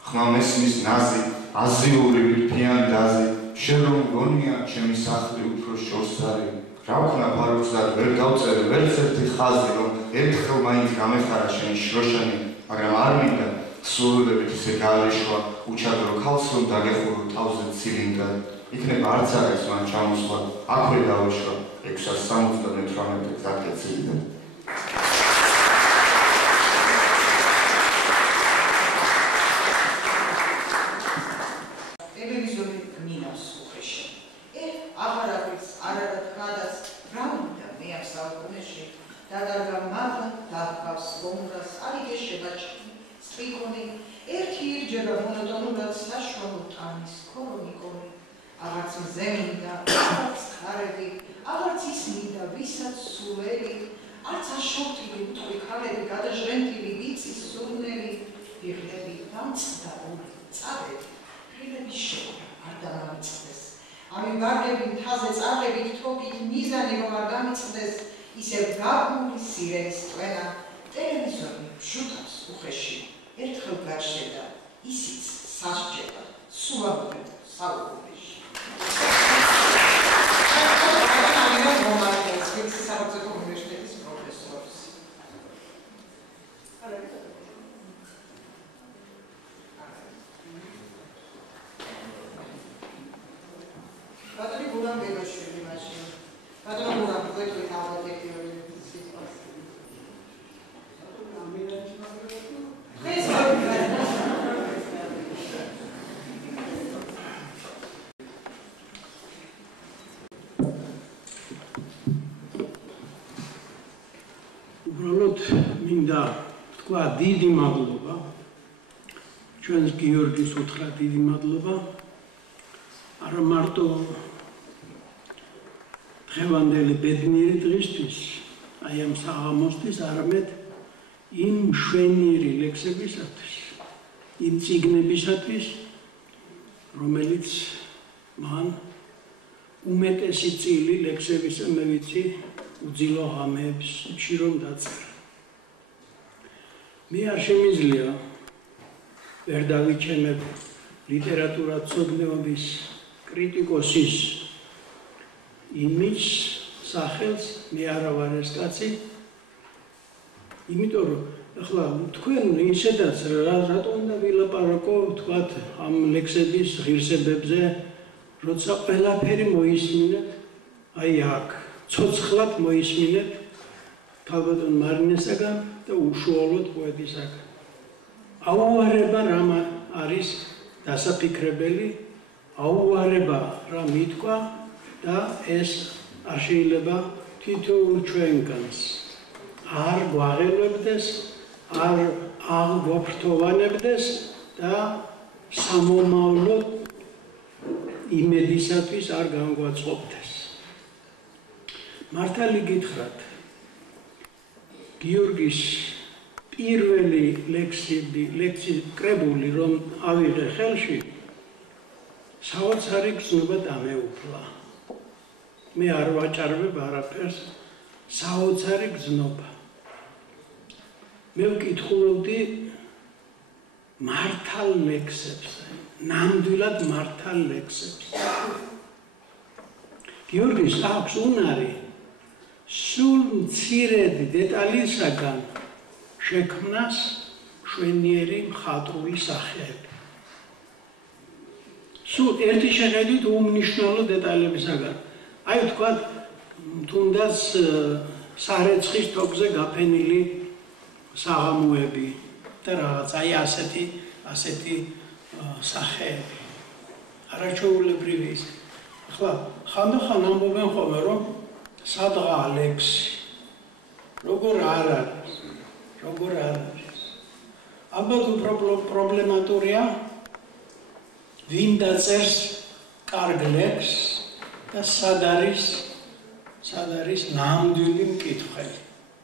ხმა მესმის ნაზი, აზიური ვირფიან დაზი, შენ რომ გონია, ჩემი სახლი უფრო შორს არის. რა ვქნა ფარუხსად, ვერ გავწერე ვერც ერთი ხაზი, რომ ერთხელ მაინც გამეხარა შენი შროშანი, მაგრამ არ მინდა სულელებით ისე გაალიშვა, უჩადრო ქალს რომ დაგეხურო თავზე ცილინდრად. იქნება არც არის მან ჩამოსვლა, აქვე დავეშვა 678 გზატკეცილიდან. ტელევიზორი მინავს უხეში. აღარაფერს არადათქადაც რა მინდა მე ამ საუკუნეში დადარგა მაღლა დაგავს ლომურას არიგე შებაჭი სტრიკონი ერთი ირჯება მონოტონურად საშუალო ტანის ქორონიკონი აღარც მზემინდა, აღარც ხარები, აღარც ისმინდა, ვისაც სულელი, არც აშოთილი უთყვი ქალები, გადაჟრენთილი ვიცის სურნელი, იღლები დამწყდარული, წაბები, ფილები შეურა, არ დამამწყდეს. ამი ბარგები მთაზე წაღებით, თოგით მიზანი რომ არ გამიწყდეს, ისევ გაბმული სირენის ტვენა, ტელევიზორი შუთავს უხეში, ერთხელ გაჩნდა, ისიც სასჯება, სუამობენ საუკუნეში. მინდა თქვა დიდი მადლობა ჩვენს გიორგის უთხრა დიდი მადლობა არა მარტო დღევანდელი ბედნიერი დღისთვის აი ამ საღამოსთვის არამედ იმ მშვენიერი ლექსებისათვის იმ წიგნებისათვის რომელიც მან უმეტესი წილი ლექსებისა მე ვიცი უძილო ღამეებში რომ დაწერა. მე არ შემიძლია ვერ დავიჩემებ ლიტერატურაცოდნეობის კრიტიკოსის იმის სახელს მე არა ვარ ეს კაცი იმიტომ რომ ახლა თქვენ ისედაც რატომ უნდა ვილაპარაკო თქვათ ამ ლექსების ღირსებებზე როცა ყველაფერი მოისმინეთ აი აქ ცოცხლად მოისმინეთ ქალბატონ მარინესაგან და უშუალოდ პოეტისაგან. აუარება რამ არის დასაფიქრებელი, აუარება რამ ითქვა და ეს არ შეიძლება თითოეულ ჩვენგანს არ გვაღელვებდეს, არ აღვაფრთოვანებდეს და სამომავლო იმედისათვის არ განგვაწყობდეს. მართალი გითხრათ, გიორგის პირველი ლექსი კრებული რომ ავიღე ხელში, საოცარი გზნობა დამეუფლა. მე არ ვაჭარბებ არაფერს, საოცარი გზნობა. მე ვკითხულობდი მართალ ლექსებს, ნამდვილად მართალ ლექსებს. გიორგის აქვს უნარი სულ მცირედი დეტალისაგან შექმნას მშვენიერი მხატვრული სახეები. სულ ერთი შეხედვით უმნიშვნელო დეტალებისაგან. აი ვთქვათ, თუნდაც სარეცხის თოკზე გაფენილი საღამოები და რაღაც აი ასეთი სახეები. არაჩვეულებრივი ის. ახლა ხანდახან ამბობენ ხოლმე, რომ სადღა ლექსი. როგორ არ არის. ალბათ უფრო პრობლემატურია ვინ დაწერს კარგ ლექსს და სად არის ნამდვილი მკითხველი,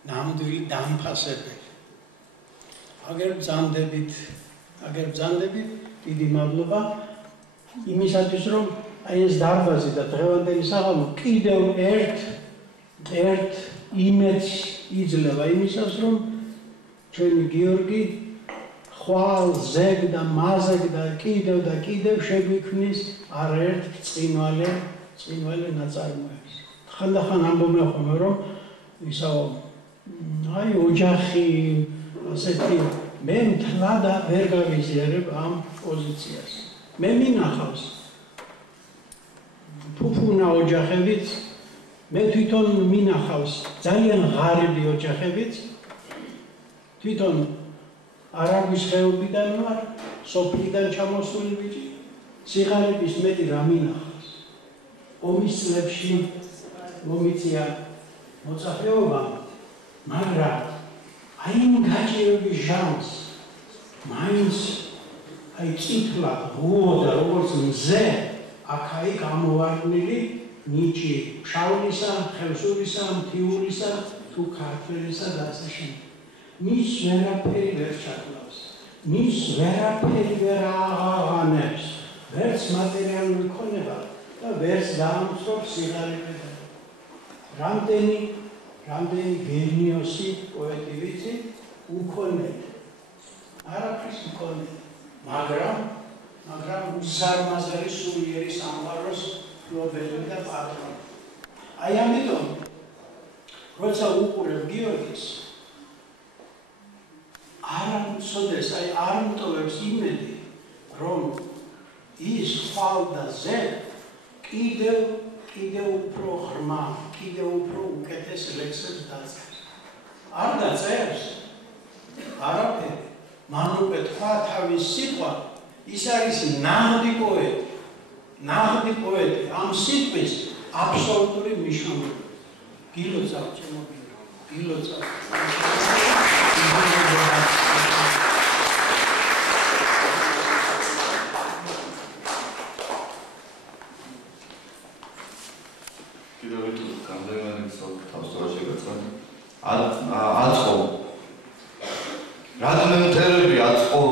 ნამდვილი დამფასებელი. აგერ ბრძანდებით, დიდი მადლობა იმისათვის, რომ აი ეს დარბაზი და დღევანდელი საღამო კიდევ ერთ იმედს იძლევა იმისას, რომ ჩვენი გიორგი ხვალ, ზეგ და მაზეგ და კიდევ შეგვიქმნის არაერთ ბრწყინვალე ნაწარმოებს. ხანდახან ამბობენ ხოლმე, რომ ისაო აი ოჯახი ასეთი მე მთლად ვერ გავიზიარებ ამ პოზიციას. მე მინახავს ფუფუნა ოჯახებიც, მე თვითონ მინახავს ძალიან ღარიბი ოჯახებიც, თვითონ არაგვის ხეობიდან ვარ, სოფლიდან ჩამოსული ბიჭი, სიღარიბის მეტი რა მინახავს. ომის წლებში მომიწია მოწაფეობა, მაგრამ აი იმ გაჭირების ჟამს მაინც აი წითლად ღუოდა როგორც მზე აქ-აი გამოვარდნილი ნიჭი ფშავლისა, ხევსურისა, მთიულისა თუ ქართველისა და ასე შემდეგ. მის ვერაფერი ვერ ჩაკლავს, მის ვერაფერი ვერ აღაღანებს, ვერც მატერიალური ქონება და ვერც დაამცრობს სიღარიბედა. რამდენი გენიოსი პოეტი ვიცი უქონეთ, არაფრის უქონეთ, მაგრამ უზარმაზარი სულიერი სამყაროს ფლობელი და პატრონი. აი ამიტომ, როცა უყურებ გიორგის, არ მტოვებს იმედი, რომ ის ხვალ და ზეგ კიდევ უფრო ღრმა, კიდევ უფრო უკეთეს ლექსებს დაწერს. არ დაწერს, არაფერი. მან უკვე თქვა თავის სიტყვა, ის არის ნაღდი პოეტი, ამ სიტყვის აბსოლუტური მნიშვნელობა. გილოცავ, ჩემო გილოცავ. რადმენტელები აწყო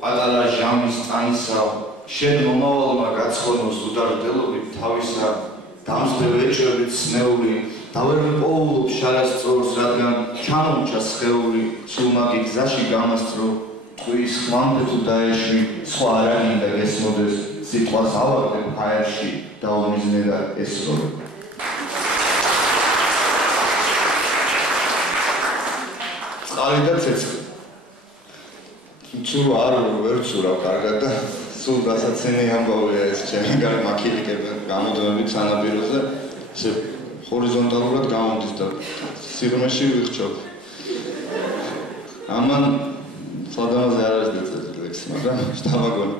პატარა ჟამის ტანისა, შენ მომავალმა გაცხონოს უდარდელობით თავისა, დამსდევ ეჭვებით სნეული, და ვერ მიპოულობ შარასწორს, რადგან ჩამომჩა სხეული, სულმაგი გზაში გამასწრო, ტყვის ხმამდე თუ დაეშვი, სხვა არ აგინდა გესმოდეს, სიტყვას ავაგდებ ჰაერში, დაუმიზნე და ესროლე. წყალი და ცეცხლი. თუ არ ვერ ცურავ კარგად და სულ დასაცინი ამბავია ეს ჩემი მაკილიკები გამოდროებით სანაპიროზე, ესე ჰორიზონტალურად გამოდის და სიღრმეში ვიხჩობ. ამან სადამაზე არ არის დაწესებული ლექსი, მაგრამ შთამაგონი.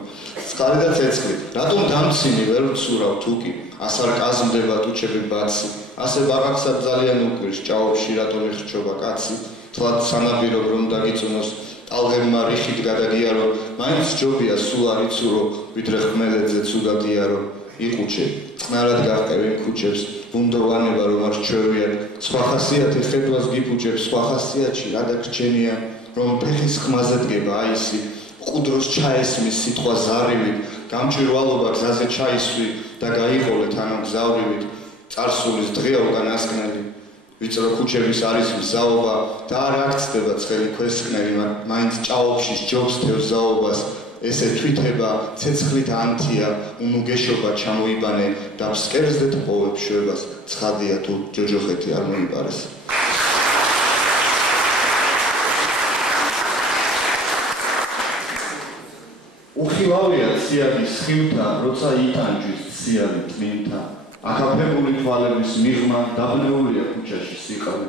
წყალი და ცეცხლი. რატომ დამცინი ვერ ვცურავ თუკი, ასარკაზმდება ტუჩები ბაცი, ასე ბაღაკსად ძალიან უკვირს ჭაობში რატომ იხრჩობა კაცი, თლად სანაპირო რომ დაგიწუნოს ტალღებმა რიხით გადაგიარო, მაინც ჯობია სულ არ იცურო, ვიდრე ხმელეთზე ცუდად იარო, იყუჩე, წყნარად გაჰყევენ ქუჩებს, ბუნდოვანება რომ არ რჩევიან, სხვა ხასიათი ხედვას გიფუჭებს, სხვა ხასიათში რა დაგრჩენია, რომ ფეხის ხმაზე დგება აისი, ყუდროს ჩაესმის სიტყვა ზარივით, გამჭვირვალობა გზაზე ჩაისვი და გაიყოლეთ ანამ გზავრივით, წარსულის დღეა უკანასკნელი. ვიწრო ქუჩების არის მზაობა და არ აქცდება ცხელი ქვესკნელი, მაინც ჭაობში სჯობს თევზ ზაობას, ესე თვითება ცეცხლით ანთია, უნუგეშობა ჩამოიბანე და ფსკერზე ტყოვებ შვებას, ცხადია თუ ჯოჯოხეთი არ მოიპარეს. უხილავია ციადის ხილთა, როცა იტანჯვის ციადი ტვინთა. აკაფებული თვალების მიღმა დაბნეულია ქუჩაში სიყავი.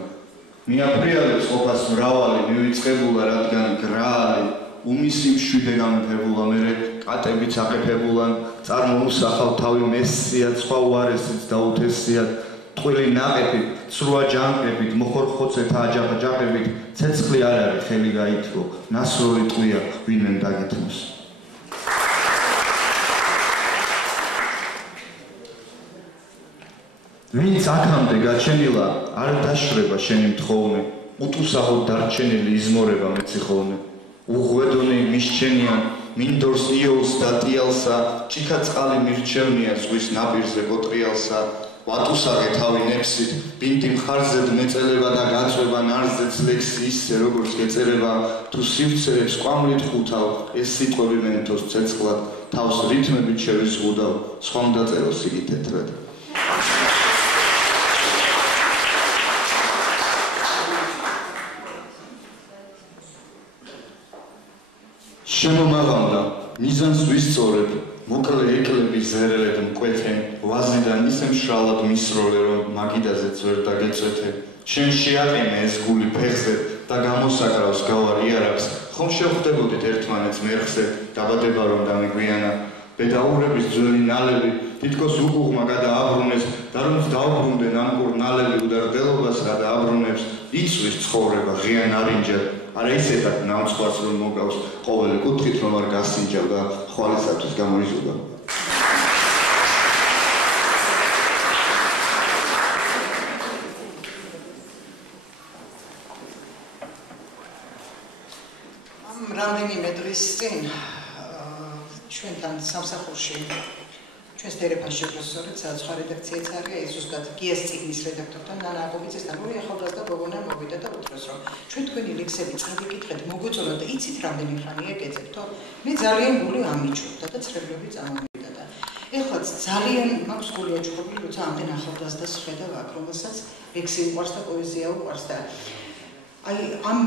მიაფრიალებს ყოფას მრავალი, მივიწყებულა რადგან გრაალი. უმისი მშვიდე გამეფებულა მერე კატებიც აყეფებულან. წარმოუსახავ თავი მესციად, სხვა უარესიც დაუთესიად. ტყვილი ნაყეფით, ცრუა ჯანყებით, მოხორხოცეთა აჯაყებით, ცეცხლი არ არის ხელი გაითქო, ნასროლი ტყვია ვინმე დაგეთმოს. ვინც აქამდე გაჩენილა, არ დაშრება შენი მთხოვნე, უტუსაღოდ დარჩენილი იზმორება მეციხოვნე. უღვედონი მისჩენიან, მინდორს იოლს და ტიალსა, ჭიქა წყალი მირჩევნია ზღვის ნაპირზე კოტრიალსა. ვატუსაღე თავი ნეფსით, ბინდი მხარზედ მეწელება და გაწვება ნარზეც ლექსი ისე როგორც გეწერება, თუ სივცერებს კვამლით ხუთავ, ეს სიტყვები მენთოს ცეცხლად, თავს რითმებით შევიზღუდავ, სხვამ დაწეროს იგი თეთრად. შემომაღამდა, მიზანს ვისწორებ, მოკლე ეკლები ზერელედ მკვეთენ, ვაზიდან ისე მშრალად მისროლე, რომ მაგიდაზეც ვერ დაგეწვეთე. შენ შეაყენე ეს გული ფეხზე და გამოსაკრავს გავარ იარაღს, ხომ შევხვდებოდით ერთმანეთს მერხზე, დაბადება რომ დამიგვიანა. ბედაურების ძველი ნალები, თითქოს უკუღმა გადააბრუნეს და რომც დაუბრუნდნენ ამ კურნალები უდარდელობას რა დააბრუნებს, იცვის ცხოვრება ღია ნარინჯად. არა ისეთად ნამცხვარს რომ მოგავს, ყოველი კუთხით რომ არ გასინჯავ და ხვალისათვის გამოიზუგავ. რამდენიმე დღის წინ ჩვენთან სამსახურში ჩვენს ტელეფონში პროფესორით სხვა რედაქციაც არის ზუსტად გიას წიგნის რედაქტორთან ნანა აკობიძესთან ორი ახალგაზრდა გოგონა მოვიდა და უთხრეს რომ ჩვენ თქვენი ლექსები წავიკითხეთ მოგოწონოთ და იცით რამდენი ხანია გეძებთო მე ძალიან გული ამიჩვევდა და ცრებლები წამოვიდა და ეხლა ძალიან მაქვს გული აჩუქებული როცა ამდენ ახალგაზრდას ხედავ აქ რომელსაც ლექსი უყვარს და პოეზია უყვარს და აი ამ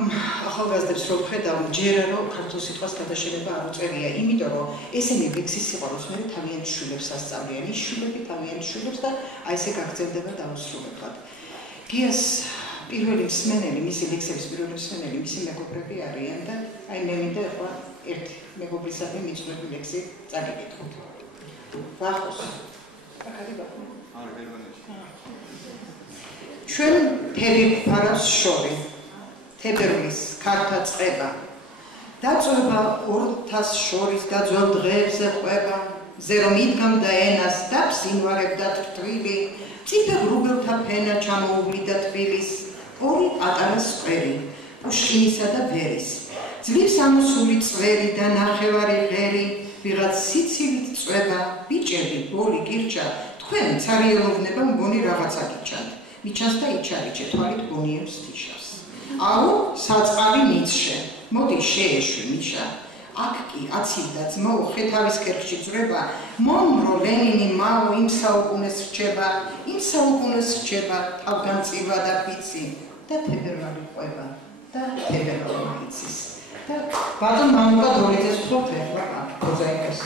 ახალგაზრდებს რომ ხედავ ჯერა რომ ქართულ სიტყვას გადაშენება არ უწევია იმიტომ რომ ესენი ლექსის სიყვარულს მე თავიანთ შვილებს ასწავლიან ის შვილები თავიანთ შვილებს და აი ესე გაგრძელდება დაუსრულებლად გიას პირველი მსმენელი მისი ლექსების პირველი მსმენელი მისი მეგობრები არიან და აი მე მინდა ახლა ერთ მეგობრისადმი მიწვევი ლექსი წაგიკითხოთ ვახოს არ გერმანიაში ჩვენ თელი ფარავს შორი თებერვლის ქართა წყება დაწვება ორთას შორის გაძველ დღეებზე ყვება ზე რომ იდგამდა ენას და ფსინვარებდა თრთვილი წიფე ღრუბელთა ფენა ჩამოუვლიდა თბილის ორი პატარა სკვერი პუშკინისა და ვერის ძლივს ამოსული წვერი და ნახევარი ღერი ვიღაც სიცილით წვება ბიჭები ბოლი გირჩა თქვენ ცარიელოვნება მგონი რაღაცა გიჩანთ მიჩანს და იჩარიჩე თვალით გონიებს თიშას აუ საწყალი მიცშე მოდი შეეშვი მიშა აქ კი აცილდა ძმო ხეთავის ქერხში ძრება მომრო ლენინი მაო იმ საუკუნეს რჩება თავგანწირვა და ფიცი და თებერვალი ყვება და თებერვალი იცის და ბატონ მამუკა დოლიძეს ვთხოვთ ახლა პროზაიკას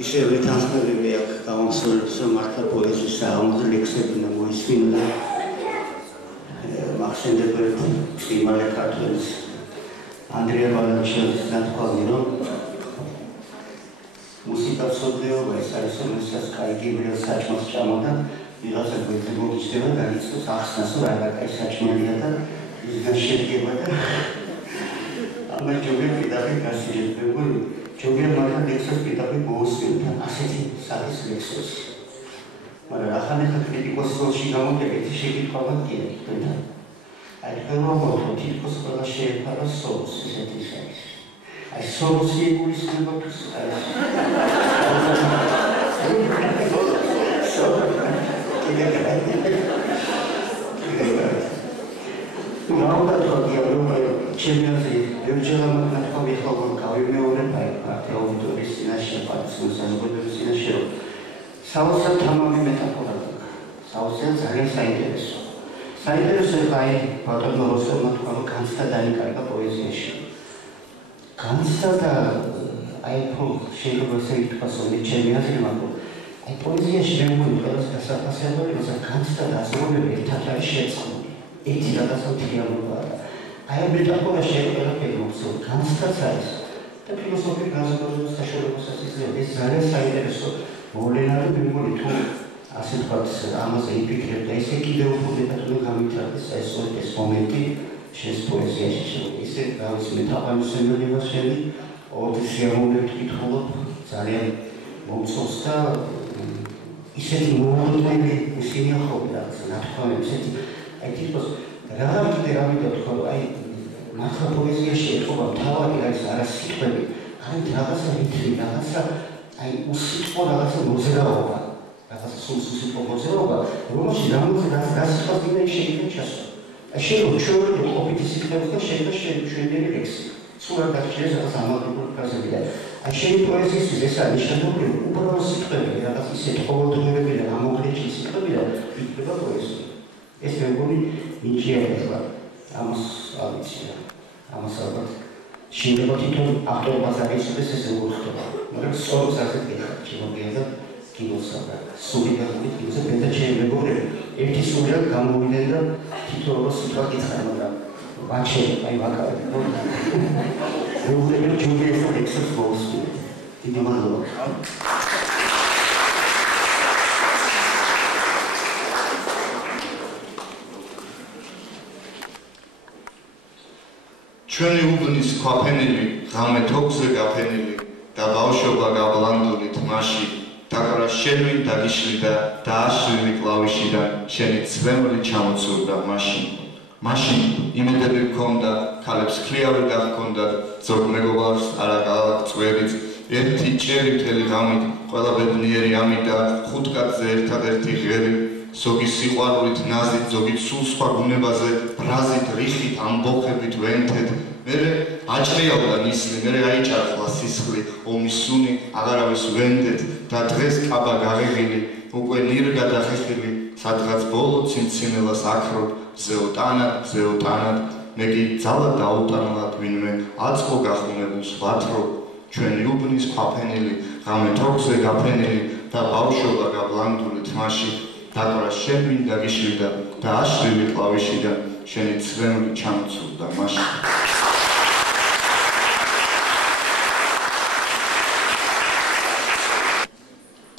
ისე ვეთანხმები აქ გამოსვლებს რომ მართლა პოეზიის საღამოზე ლექსები უნდა მოისმინა მახსენდება წვიმალე ქართველის ანდრია ბალაჩევის ნათქვამი რომ მუსიკა ცოდნეობა ეს არის რომ ესაც კაიგიბრელ საჭმელს ჭამოდა ვიღაცა გვერდზე მოგიჩნდება და იწევს ახსნას რომ რაღაცა საჭმელია და ისგან შედგება და ამას ჯობია პირდაპირ გასიჯება ჯობია მართლა ლექსებს პირდაპირ მოусმინოთ ასეთი სადის ლექსებს მაგრამ ახალ კრიტიკოს როლში გამოდებით შეკითხვა მოგია თქვენთან აი ხელმოხმო თითქოს ყველა შეეფარა სოუს ესეთი არის აი სოუსი იგულისხმება თუ რა უნდა თქვა რომ ჩემი აზრით ბევრჯერ ამათქვა მიხალხონ გავიმეორებ აი ქართული აუდიტორიის წინაშე პარტიზანის საზოგადოების წინაშე რომ საოცრად თამამი მეტაფორა საოცრად ძალიან საინტერესო აი ბატონო როსტომმა თქვა რომ განცდა დაიკარგა პოეზიაში განცდა და აი შეიძლება ესე ითქვას რომ ჩემი აზრით მაგრამ აი პოეზიაში მე მგონი ყველაზე დასაფასებელი რომ განცდა და ასოები ერთად არის შეწყებული ერთი გადასამთლიანობაა აი მეტაფორა შეიძლება მოხსოვს განცდაც არის და ფილოსოფიის განსაკუთრებით საშუალებასაც იძლევა ეს ძალიან საინტერესო მოვლენა და მე მგონი თუ ასე ვთქვათ ამაზე იფიქრებ და ესე კიდევ უფრო მეტად გამითარდეს ეს მომენტი შენს პოეზიაში შეიძლება ისე რაღაც მეტაყანოსებელი მასშტაბი ოდისეამოვნებით კითხულობ ძალიან მომწონს და ისეთი მოულოდნელი ისინი ახალ რაღაცა ნათქვამი ისეთი აი თითქოს რა კიდე რამე თქვა რომ აი მართლა პოეზიაში ეთქობა მთავარი არის არა სიტყვები აი რაღაცა რითმი რაღაცა აი უსიტყვო რაღაცა მოზრაობა რაღაცა სულ მოძრაობა რომელშიც რაღაც სიტყვას კიდე შეიძლება ჩასვა აი შეიძლება ჩვენ ყოფილი სიტყვებს და შეიძლება ჩვენი ლექსი სულ არ დაგჭირეს რაღაც ამავდროულად ფრაზები და აი შენი პოეზიის ეს არის შემოკლებული უბრალოდ სიტყვები რაღაც ისეთი ყოველდღიურები და ამოღლეჭილი სიტყვები და იქნება პოეზია ეს მე მგონი ნიჭიერება ამას არ ვიცი ამას ალბათ შეიძლება თვითონ ავტორობას არ იცოდეს ეს როგორ ხდება მაგრამ სწორად ასეთ გიხარ და კინოსა სული და კინოზე მე და ჩემი მეგობრები ერთი სულად გამოვიდნენ და თვითონ რო სიტყვა გითხარ მაგრამ ვაჩე აი ვაკავებ მე ვუძებდი ჯუნგლის ექსპერტს ბოსი დიდი მადლობა ჩვენი უბნის ქვაფენილი ღამე თოქზე გაფენილი და ბავშვობა გაბლანდული თმაში დაკრა შენვი დაგიშლიდა და აშლილი კლავიშიდან შენი ძველი ჩამოცურდა მაშინ იმედები გქონდა ქალებს ქლიავი დაგქონდა ზოგ მეგობარს არაგალაკ წვერით ერთი ჭერი მთელი ღამით ყველა ბედნიერი ამით და ხუთკაცზე ერთადერთი ღერი ზოგი სიყვარულით ნაზით ზოგი სულ სხვა გუნებაზე ბრაზით რიხით ამბოხებით ვენთეთ მერე აჭრიავდა ნისლი მერე აიჭარხლა სისხლი ომის სუნი აღარავის ვენდეთ და დღეს კაბა გაღიღილი უკვე ნირგა დახეხილი სადღაც ბოლო ციმციმელას აქრობ ზეოტანად მე კი ძალად დაუტანლად ვინმე აწყო გახუნებულს ვათრო ჩვენი უბნის ქვაფენილი ღამე თოქზე გაფენილი და ბავშვობა გაბლანდული თმაში დაკვრა შენვი დაგიშლიდა და აშლილი კლავიშიდან შენი ძველი ჩამოცურდა მაშინ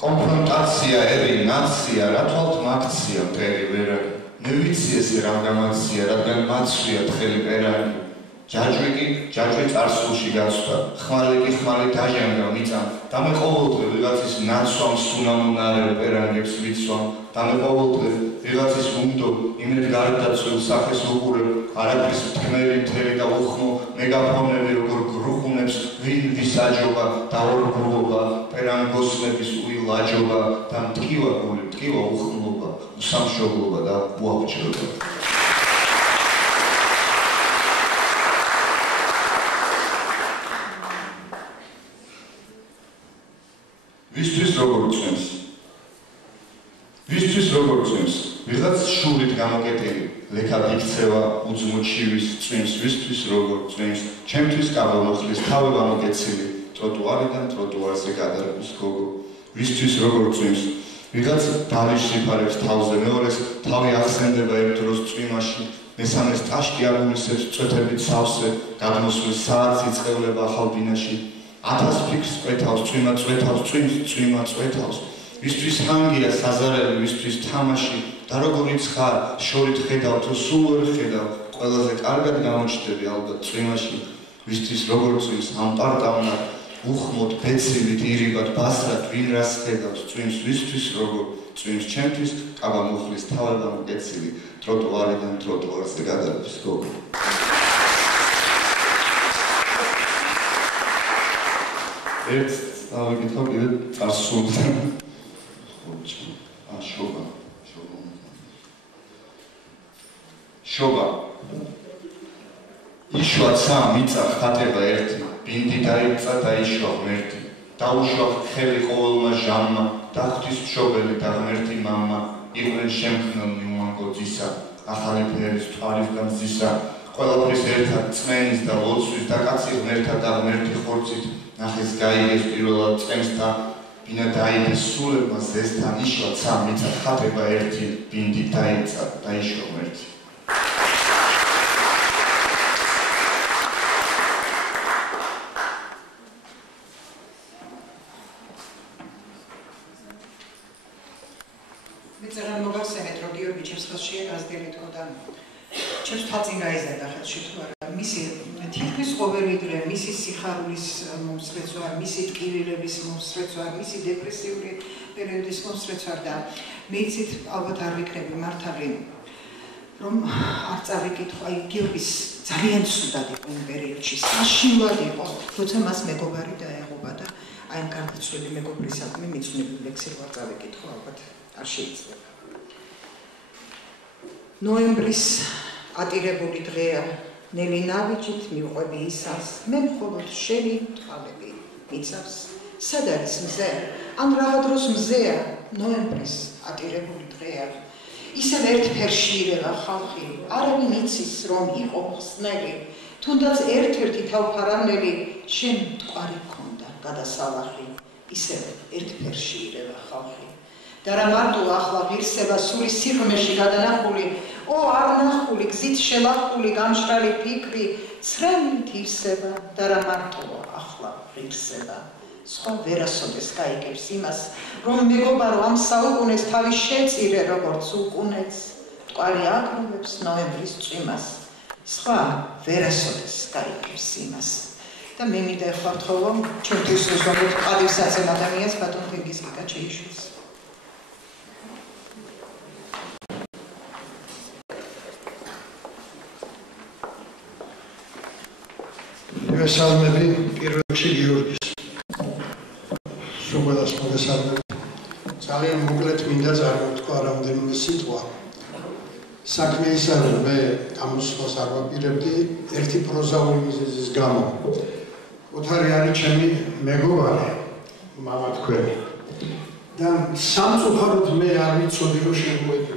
კონფრონტაცია ერი ნაცია რა თვალთ მაქცია მტერი ვერანი მე ვიცი ესე რამ გამაქცია რადგან მაცვია თხელი პერანი ჯაჭვი წარსულში გასვლა ხმალი დაჟანგა მიწამ და მე ყოველდღე ვიღაცის ნაცვამ სუნამუნარე პერანგებს ვიცვამ და მე ყოველდღე ვიღაცის უნდო იმედ გარდაცვლილ სახეს უყურებ არაფრის თქმელი მთელი და უხმო მეგაფონები როგორ გრუხუნებს ვინ ვისაჯობა და ორგულობა პერანგოსნების უილაჯობა და მტკივა უხმლობა უსამშობლობა და უაბჭრობა ვისთვის როგორ წვიმს ვიღაც შურით გამოკეტილი ლექად იქცევა უძმოჩივის წვიმს ვისთვის როგორ წვიმს ჩემთვის კაბამოხლის თავი გამოკეცილი ტროტუარიდან ტროტუარზე გადარების გოგო ვისთვის როგორ წვიმს ვიღაც დავის შეფარებს თავზე მეორეს თავი ახსენდება ერთ დროს წვიმაში მესამეს ტაშკი აგულისებს წვეთებით სავსე გადმოსვლის საათს იწყევლება ახალ ბინაში 1000 ფიქრს წვეთავს წვიმა წვეთავს ვისთვის ჰანგია საზარელი ვისთვის თამაში და როგორიც ხარ შორით ხედავ თუ სულ ვერ ხედავ ყველაზე კარგად გამოჩნდები ალბათ წვიმაში ვისთვის როგორ წვიმს ამპარტავნად უხმოდ ბეცივით ირიბად ბასრად ვინ რას ხედავს წვიმს ვისთვის როგორ წვიმს ჩემთვის კაბამუხლის თავება მოკეცილი ტროტუარიდან ტროტუარზე გადარების გოგო ერთ ავიკითხავ კიდე წარსულიდან შობა იშვაცა მიწა ხატება ერთი, ბინდი დაიწა დაიშვა ღმერთი, დაუშვა ხელი ყოველმა ჟამმა, და ღვთისმშობელი და ღმერთი მამა, იყვნენ შემქმნელნი უამგოძისა, ახალი ფერის თვალის და მზისა, ყველაფრის ერთად წმენის და ლოცვის და კაცი ღმერთად და ღმერთი ხორცით, ნახეს გაიგეს პირველად წემს და ბინა დაიდეს სულებმა ზესთან, იშვაცა მიწა ხატება ერთი, ბინდი დაიწა დაიშვა ღმერთი. ჩემს თვალწინ გაიზარდა ხელში თუ არა მისი თითქმის ყოველი დღე მისი სიხარულის მომსწრეცვა, მისი ტკივილების მომსწრეცვა, მისი დეპრესიული პერიოდის მომსწრეცვა და მეცით ალბათ არ ვიქნები მართალი რომ არ წავიკითხო აი გიორგის ძალიან ცუდად იყო იმ პერიოდში საშინლად იყო როცა მას მეგობარი დაეღობა და აი ამ გარდაცვლილი მეგობრისადმი მიწვნილი ლექსი ვარ წავიკითხო ალბათ არ შეიძლება ნოემბრის ატირებული დღეა, ნელი ნავიჯით მივყვები ისას, მე მხოლოდ შენი თვალები მიცავს. სად არის მზე? ან რაღა დროს მზეა, ნოემბრის ატირებული დღეა. ისევ ერთ ფერში ირევა ხალხი, არავინ იცის რომ იყო ხსნელი, თუნდაც ერთ-ერთი თავფარავნელი შენ მტკვარი ქონდა გადასალახი, ისევ ერთ ფერში ირევა ხალხი. და რა მარტო ახლა ღირსება სული სიღრმეში გადანახული ო არ ნახული გზით შელახული გამშრალი ფიქრი ცრემლით ივსება და რა მარტო ახლა ღირსება სხვა ვერასოდეს გაიგებს იმას რომ მეგობა რომ ამ საუკუნეს თავის შეწირე როგორც უკუნეც მტკვარი აკროვებს ნოემბრის წვიმას სხვა ვერასოდეს გაიგებს იმას და მე მინდა ეხლა ვთხოვო ჩვენთვის უზომოდ ყადივსაცემ ადამიანს ბატონ თენგიზ კიკაჩეიშვილს მესალმები პირველში გიორგის. სულყველას მოგესალმებით. ძალიან მოკლედ მინდა წარმოვთქვა რამდენიმე სიტყვა. საქმე ისაა, რომ მე ამოსვლას არ ვაპირებდი ერთი პროზაული მიზეზის გამო. ოთარი არის ჩემი მეგობარი, მამა თქვენი. და სამწუხაროდ მე არ ვიცოდი, რომ შეგვედი.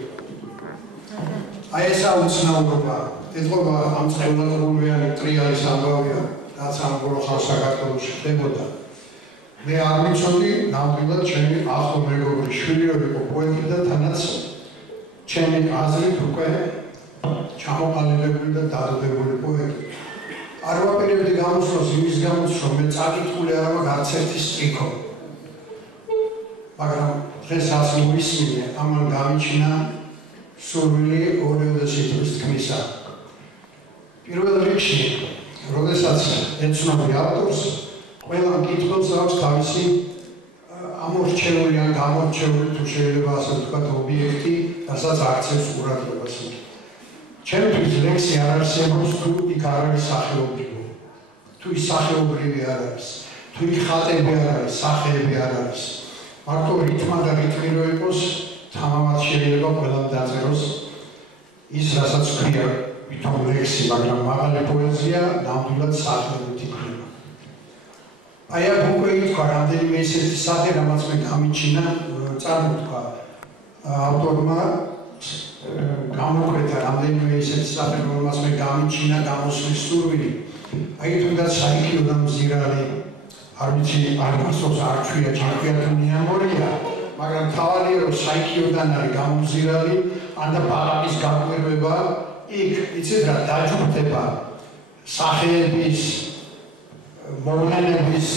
აი ეს აუცნაურობა, ეთყობა ამ წყევლებულიანი ტრიალის ამბავია. რაც ამ ბოლო საქართველოში ხდებოდა. მე არ ვიცოდი, ნამდვილად ჩემი ახლო მეგობრი შვილი რო იყო პოეტი და თანაც ჩემი აზრით უკვე ჩამოყალიბებული და დადებებული პოეტი. არ ვაპირებდი გამოსვლას იმის გამოც, რომ მე წაკითხული არ მაქვს არც ერთი სტრიქო. მაგრამ დღესაც მოვისმინე, ამან გამიჩინა სურვილი ორიოდე სიტყვის თქმისა. პირველ რიგში როდესაც ეცნობი ავტორს, ყველა მკითხველს აქვს თავისი ამორჩეული ან გამორჩეული თუ შეიძლება ასე ვთქვათ ობიექტი, რასაც აქცევს ყურადღებას. ჩემთვის ლექსი არ არსებობს თუ იქ არ არის სახეობრივი. თუ ის სახეობრივი არ არის, თუ იქ ხატები არ არის, სახეები არ არის. მარტო რითმა და რიტმი რო იყოს, თამამად შეიძლება ყველამ დაწეროს ის, რასაც ქვია ვითომ ლექსი, მაგრამ მაღალი პოეზია ნამდვილად სახეობით იქნება. აი აქ უკვე ითქვა რამდენიმე ისეთი სახე, რამაც მე გამიჩინა, წარმოვთქვა ავტორმა გამოკვეთა რამდენიმე ისეთი სახე, რომელმაც მე გამიჩინა გამოსვლის სურვილი. აი თუნდაც საიქიო და მზირალი, არ ვიცი, არ გასწორს არ ჩვია, ჩაქვია თუ ნიამორია, მაგრამ თავარია რომ საიქიოდან არის გამომზირალი, ან და ბაღების გაკვირვება იქ იცით რა დაჯუხდება სახეების მოვლენების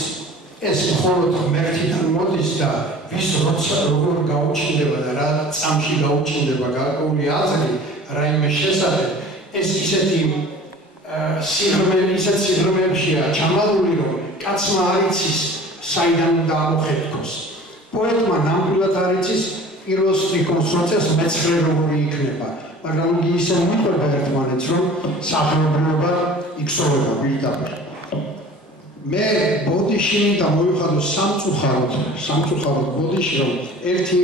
ეს მხოლოდ ღმერთიდან მოდის და ვის როცა როგორ გაუჩნდება და რა წამში გაუჩნდება გარკვეული აზრი რაიმე შესახებ ეს ისეთი სიღრმეებშია ჩამალული რომ კაცმა არ იცის საიდან უნდა ამოხეთქოს პოეტმა ნამდვილად არ იცის პირველ რეკონსტრუქციას მეცხრე როგორი იქნება მაგრამ იგი ისე მიყვება ერთმანეთს, რომ სახეობრივობა იქსოვება პირდაპირ. მე ბოდიში და მოვიხადო სამწუხაროდ ბოდიში, რომ ერთი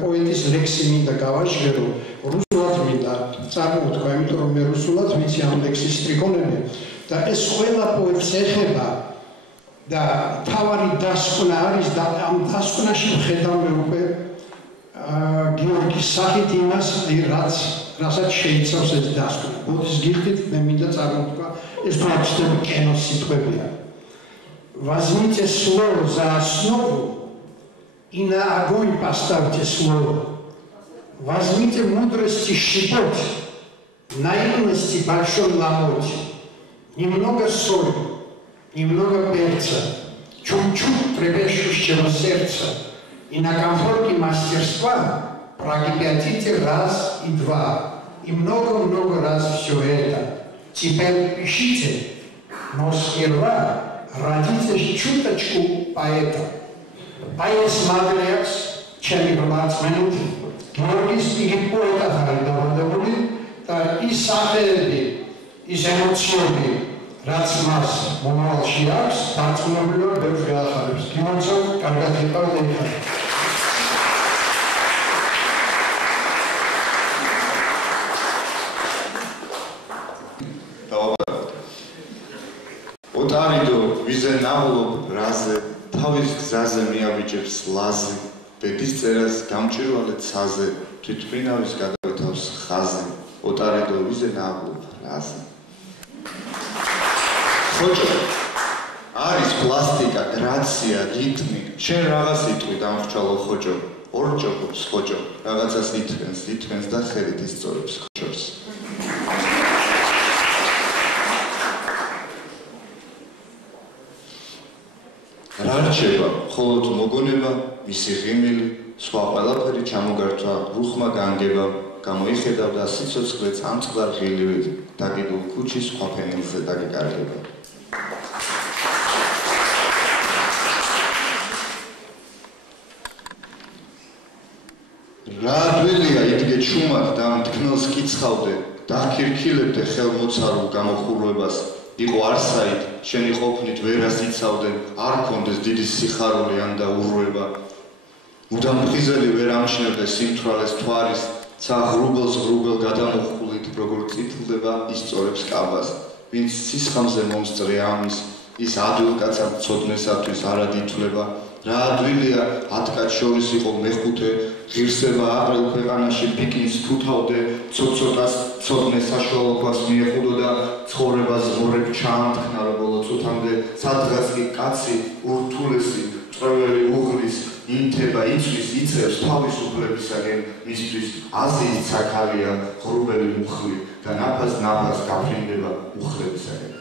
პოეტის ლექსი მინდა გავაჟღერო, რუსულად მინდა წარმოვთქვა, იმიტომ რომ მე რუსულ სრულად ვიცი ამ ლექსის სტრიქონები და ეს ყველა პოეტს ეხება და თავარი დასკვნა არის და ამ დასკვნაში ვხედავ უკვე გიორგის სახით იმას, რასაც შეიცავს ეს დასკვნა. ბუდის გირდით მე მინდა წარმოვთქვა ეს პროცესები კენოს სიტყვებია. Возьмите слово за основу и на огонь поставьте слово. Возьмите мудрости щепоть, наивности большой ломоть, немного соли, немного перца, чуть-чуть трепещущего сердца, и на комфорте мастерства прокипятите раз и два, и много-много раз все это. Теперь пишите, но сперва родите чуточку поэта. Поэт Мадриакс, ჩემი ბრმაცმენით, გიორგის იგი პოეტად არის დაბადებული და ის სახელები, ის ემოციები, რაც მას მომავალში აქვს, დარწმუნებულად ბევრს გაახარებს. გიორგო, კარგად იყავ და იქ. ოტარიდო ვიზე ნაღლობ რაზე თავის გზაზე მიაბიჯებს ლაზი ბედის წერას გამჭირვალე ცაზე თვითმფრინავის გადავეთავს ხაზე ოტარიდო ვიზე ნაღლობ რაზე ხოჭო არის პლასტიკა გრაცია რიტმი შენ რაღაც იტყვი დამხჭალო ხოჭო ორჭოყობს ხოჭო რაღაცას ითქვენს და ხელით ისწორებს ხოჭოს რა რჩება, მხოლოდ მოგონება, მისი ღიმილი, სხვა ყველაფერი ჩამოგართვა, რუხმა განგება, გამოიხედავდა სიცოცხლე წამწყლარ ღილივით, დაგიდულ ქუჩის ქვაფენილზე დაგიკარგება. რა ადვილია იდგე ჩუმად და მტკნელს კიცხავდე, დაქირქილებდე ხელმოცარულ გამოხურვებას, იყო არსაით, შენი ყოფნით ვერას იცავდე, არ ქონდეს დიდი სიხარული ან და ურვება. მუდამ ხიზელი ვერ ამჩნევდე სიმთვრალეს თვარის, ცა ღრუბელ გადამოხულით, როგორ წითლდება, ისწორებს კაბას. ვინც სისხამზე მომსწრე ამის, ის ადვილკაცა მცოდნესათვის არად ითვლება. რა ადვილია, 10 კაც შორის იყო მეხუთე, ღირსება აყრილ ქვეყანაში ბიკინს ფუთავდე, ცოტ-ცოტას ცოდნე საშუალოებას მიეყუდოდა, ცხოვრებას ღორებ ჩაამთქნა ბოლო წუთამდე, სადღაც კი კაცი ურთულესი, წვეველი უღრის, ინთება იცვის, იწევს თავისუფლებისაგენ, მისთვის აზიის ცაქარია, ღრუბელი მუხლი და ნაფას გაფრინდება მუხლებისაგენ.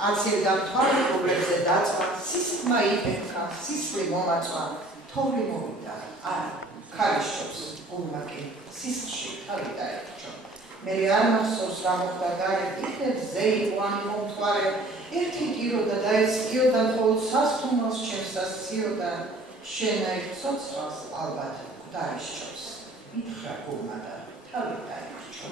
Აცილ დამთვალ პრობლემზე დაწვა, სისხმა იფეთქა, სისხლი მომაწვა, თოვლი მოვიდა, არა, ქარიშობს, გულმაკი, სისხლში თავი დაერჩო. მე არ მახსოვს რა მოხდა გარეთ, იქნებ ზეიყვანი მომთვარე, ერთი ტიროდა დაეცკიოდა, მხოლოდ სასტუმროს ჩემს დასციოდა, შენაირ ცოცხალს ალბათ დაიშჩობს. ითხრა გულმა და თავი დაერჩო.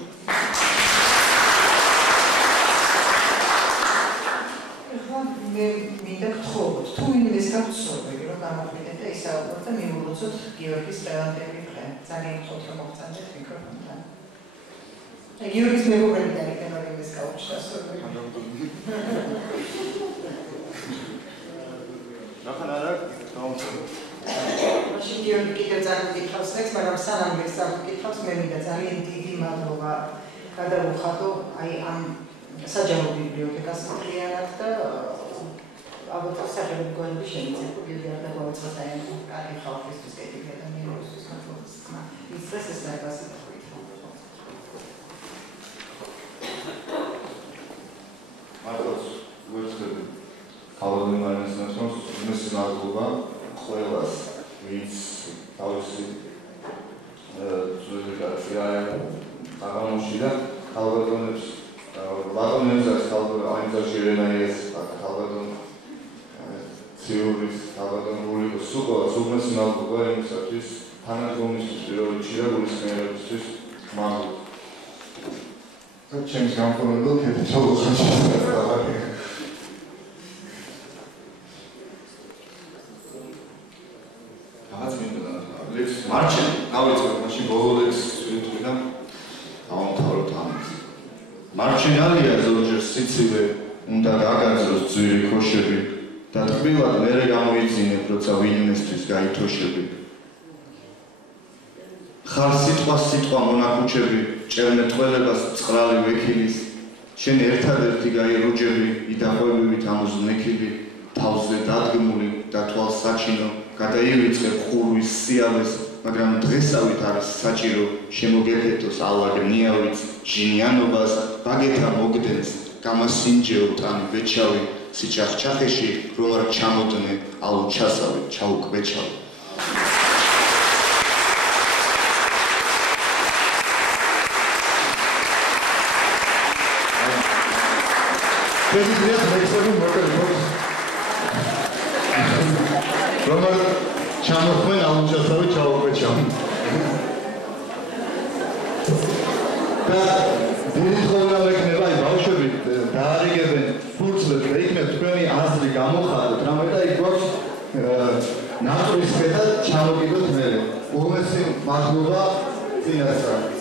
მე მინდა გთხოვოთ, თუ ვინმეს გავცნობები, რომ გამოგვიდეთ და ისაუბროთ და მივულოცოთ გიორგის დღევანდელი დღე. ძალიან გთხოვთ, რომ მოგწანდეთ მიკროფონთან. გიორგის მეგობრებიდან იქნება ვინმეს გაუჩნდა სწორედ. ნახან არა, დავამთავრე. მაშინ გიორგი კიდევ ძალიან გითხავს ლექს, მაგრამ სანამ ლექს გითხავს, მე მინდა ძალიან დიდი მადლობა გადავუხადო აი ამ საჯარო ბიბლიოთეკას მთლიანად და ალბათ სახელმწიფო გონები შეიძლება გიორგი და გავაცხადოთ აი კარგი ხალხისთვის კეთილი ადამიანებისთვის მადლობის თქმა ის ეს დაებას ითქვით მადლობს ვერცხლები თავად მარინესნასოს უმეტესი მადლობა ყველას ვინც თავისი ძველი კაცია აღამოში და ხალხონებს ვაგონებსაც ხალხონებში რენაიეს ხალხონ თეორიის ხალხონ რული სუყოს უმეტესი მადლობა იმისათვის თანადგომისთვის პირველ რიგში და გულისხმიერებისთვის მადლობა ჩემს გამხმარებელ თეთრ-ჩალოხანში დავარი. რაღაც მინდა ლექს მარჩენ გავიწყოთ მაშინ ბოლო ლექს ვიტყვიდან დავამთავროთ ამით. მარჩენალია ზოგჯერ სიცივე უნდა გაგაძროს ძვირი ქოშები და ტკბილად მერე გამოიძინებ როცა ვინმესთვის გაითოშები. ხარ სიტყვა მონახუჩები ჭერმეტყველებას წყრალი ვექილის შენ ერთადერთი გაიროჯები იდაყვევივით ამოზნექილი თავზე დადგმული და თვალსაჩინო გადაივიწყებ ხურვის სიავეს მაგრამ დღესავით არის საჭირო შემოგეკეთოს ალაგნიავით ჟინიანობას ბაგეთა მოგდენს გამასინჯეო ტანი ბეჩავი სიჩახჩახეში რომ არ ჩამოდნე ალო ჩასავე ჩაუკვეჩავი Prezident Meksiko'nun motorunu Roma çamurtmayın alıncasavi çavukbeçam. Da deniz kovralık nevay bavşovi dağarigeben furslep reikme tükeni asli gamoxadı. Tramvayda ikvoks nafris peta çamukidot mere. Uğmesi mahluba zinasa.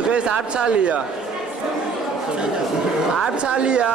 დღეს არ ცალია. არ ცალია.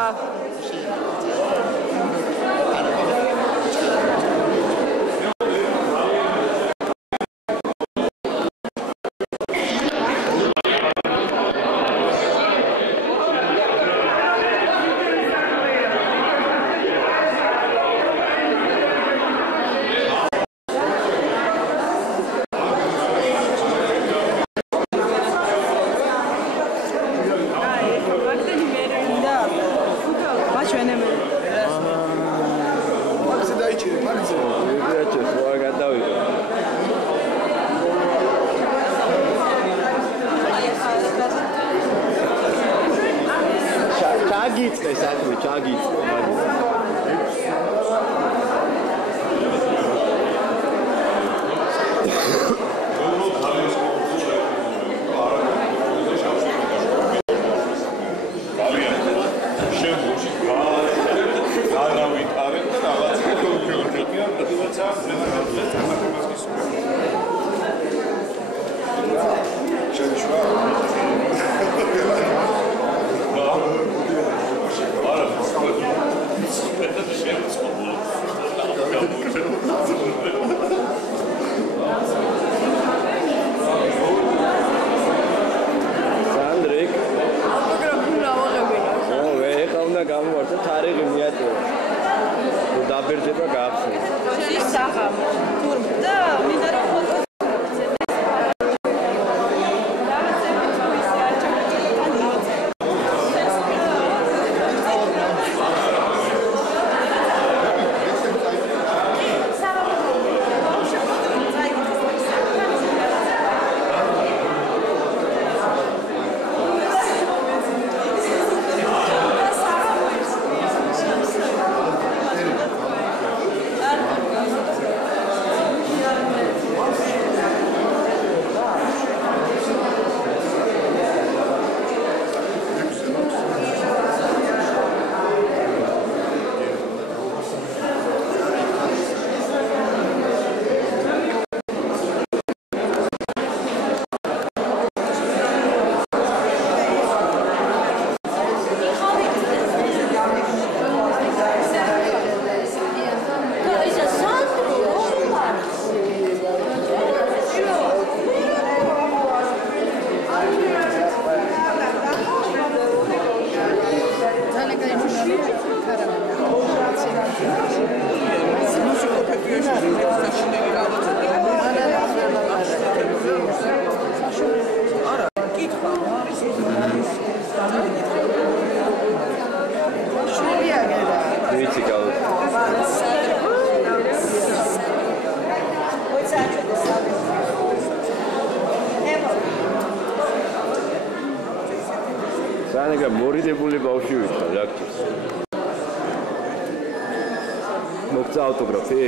მორიდებული ბავშვი ვიქნა ლაქტოს. მოგცა ავტოგრაფი?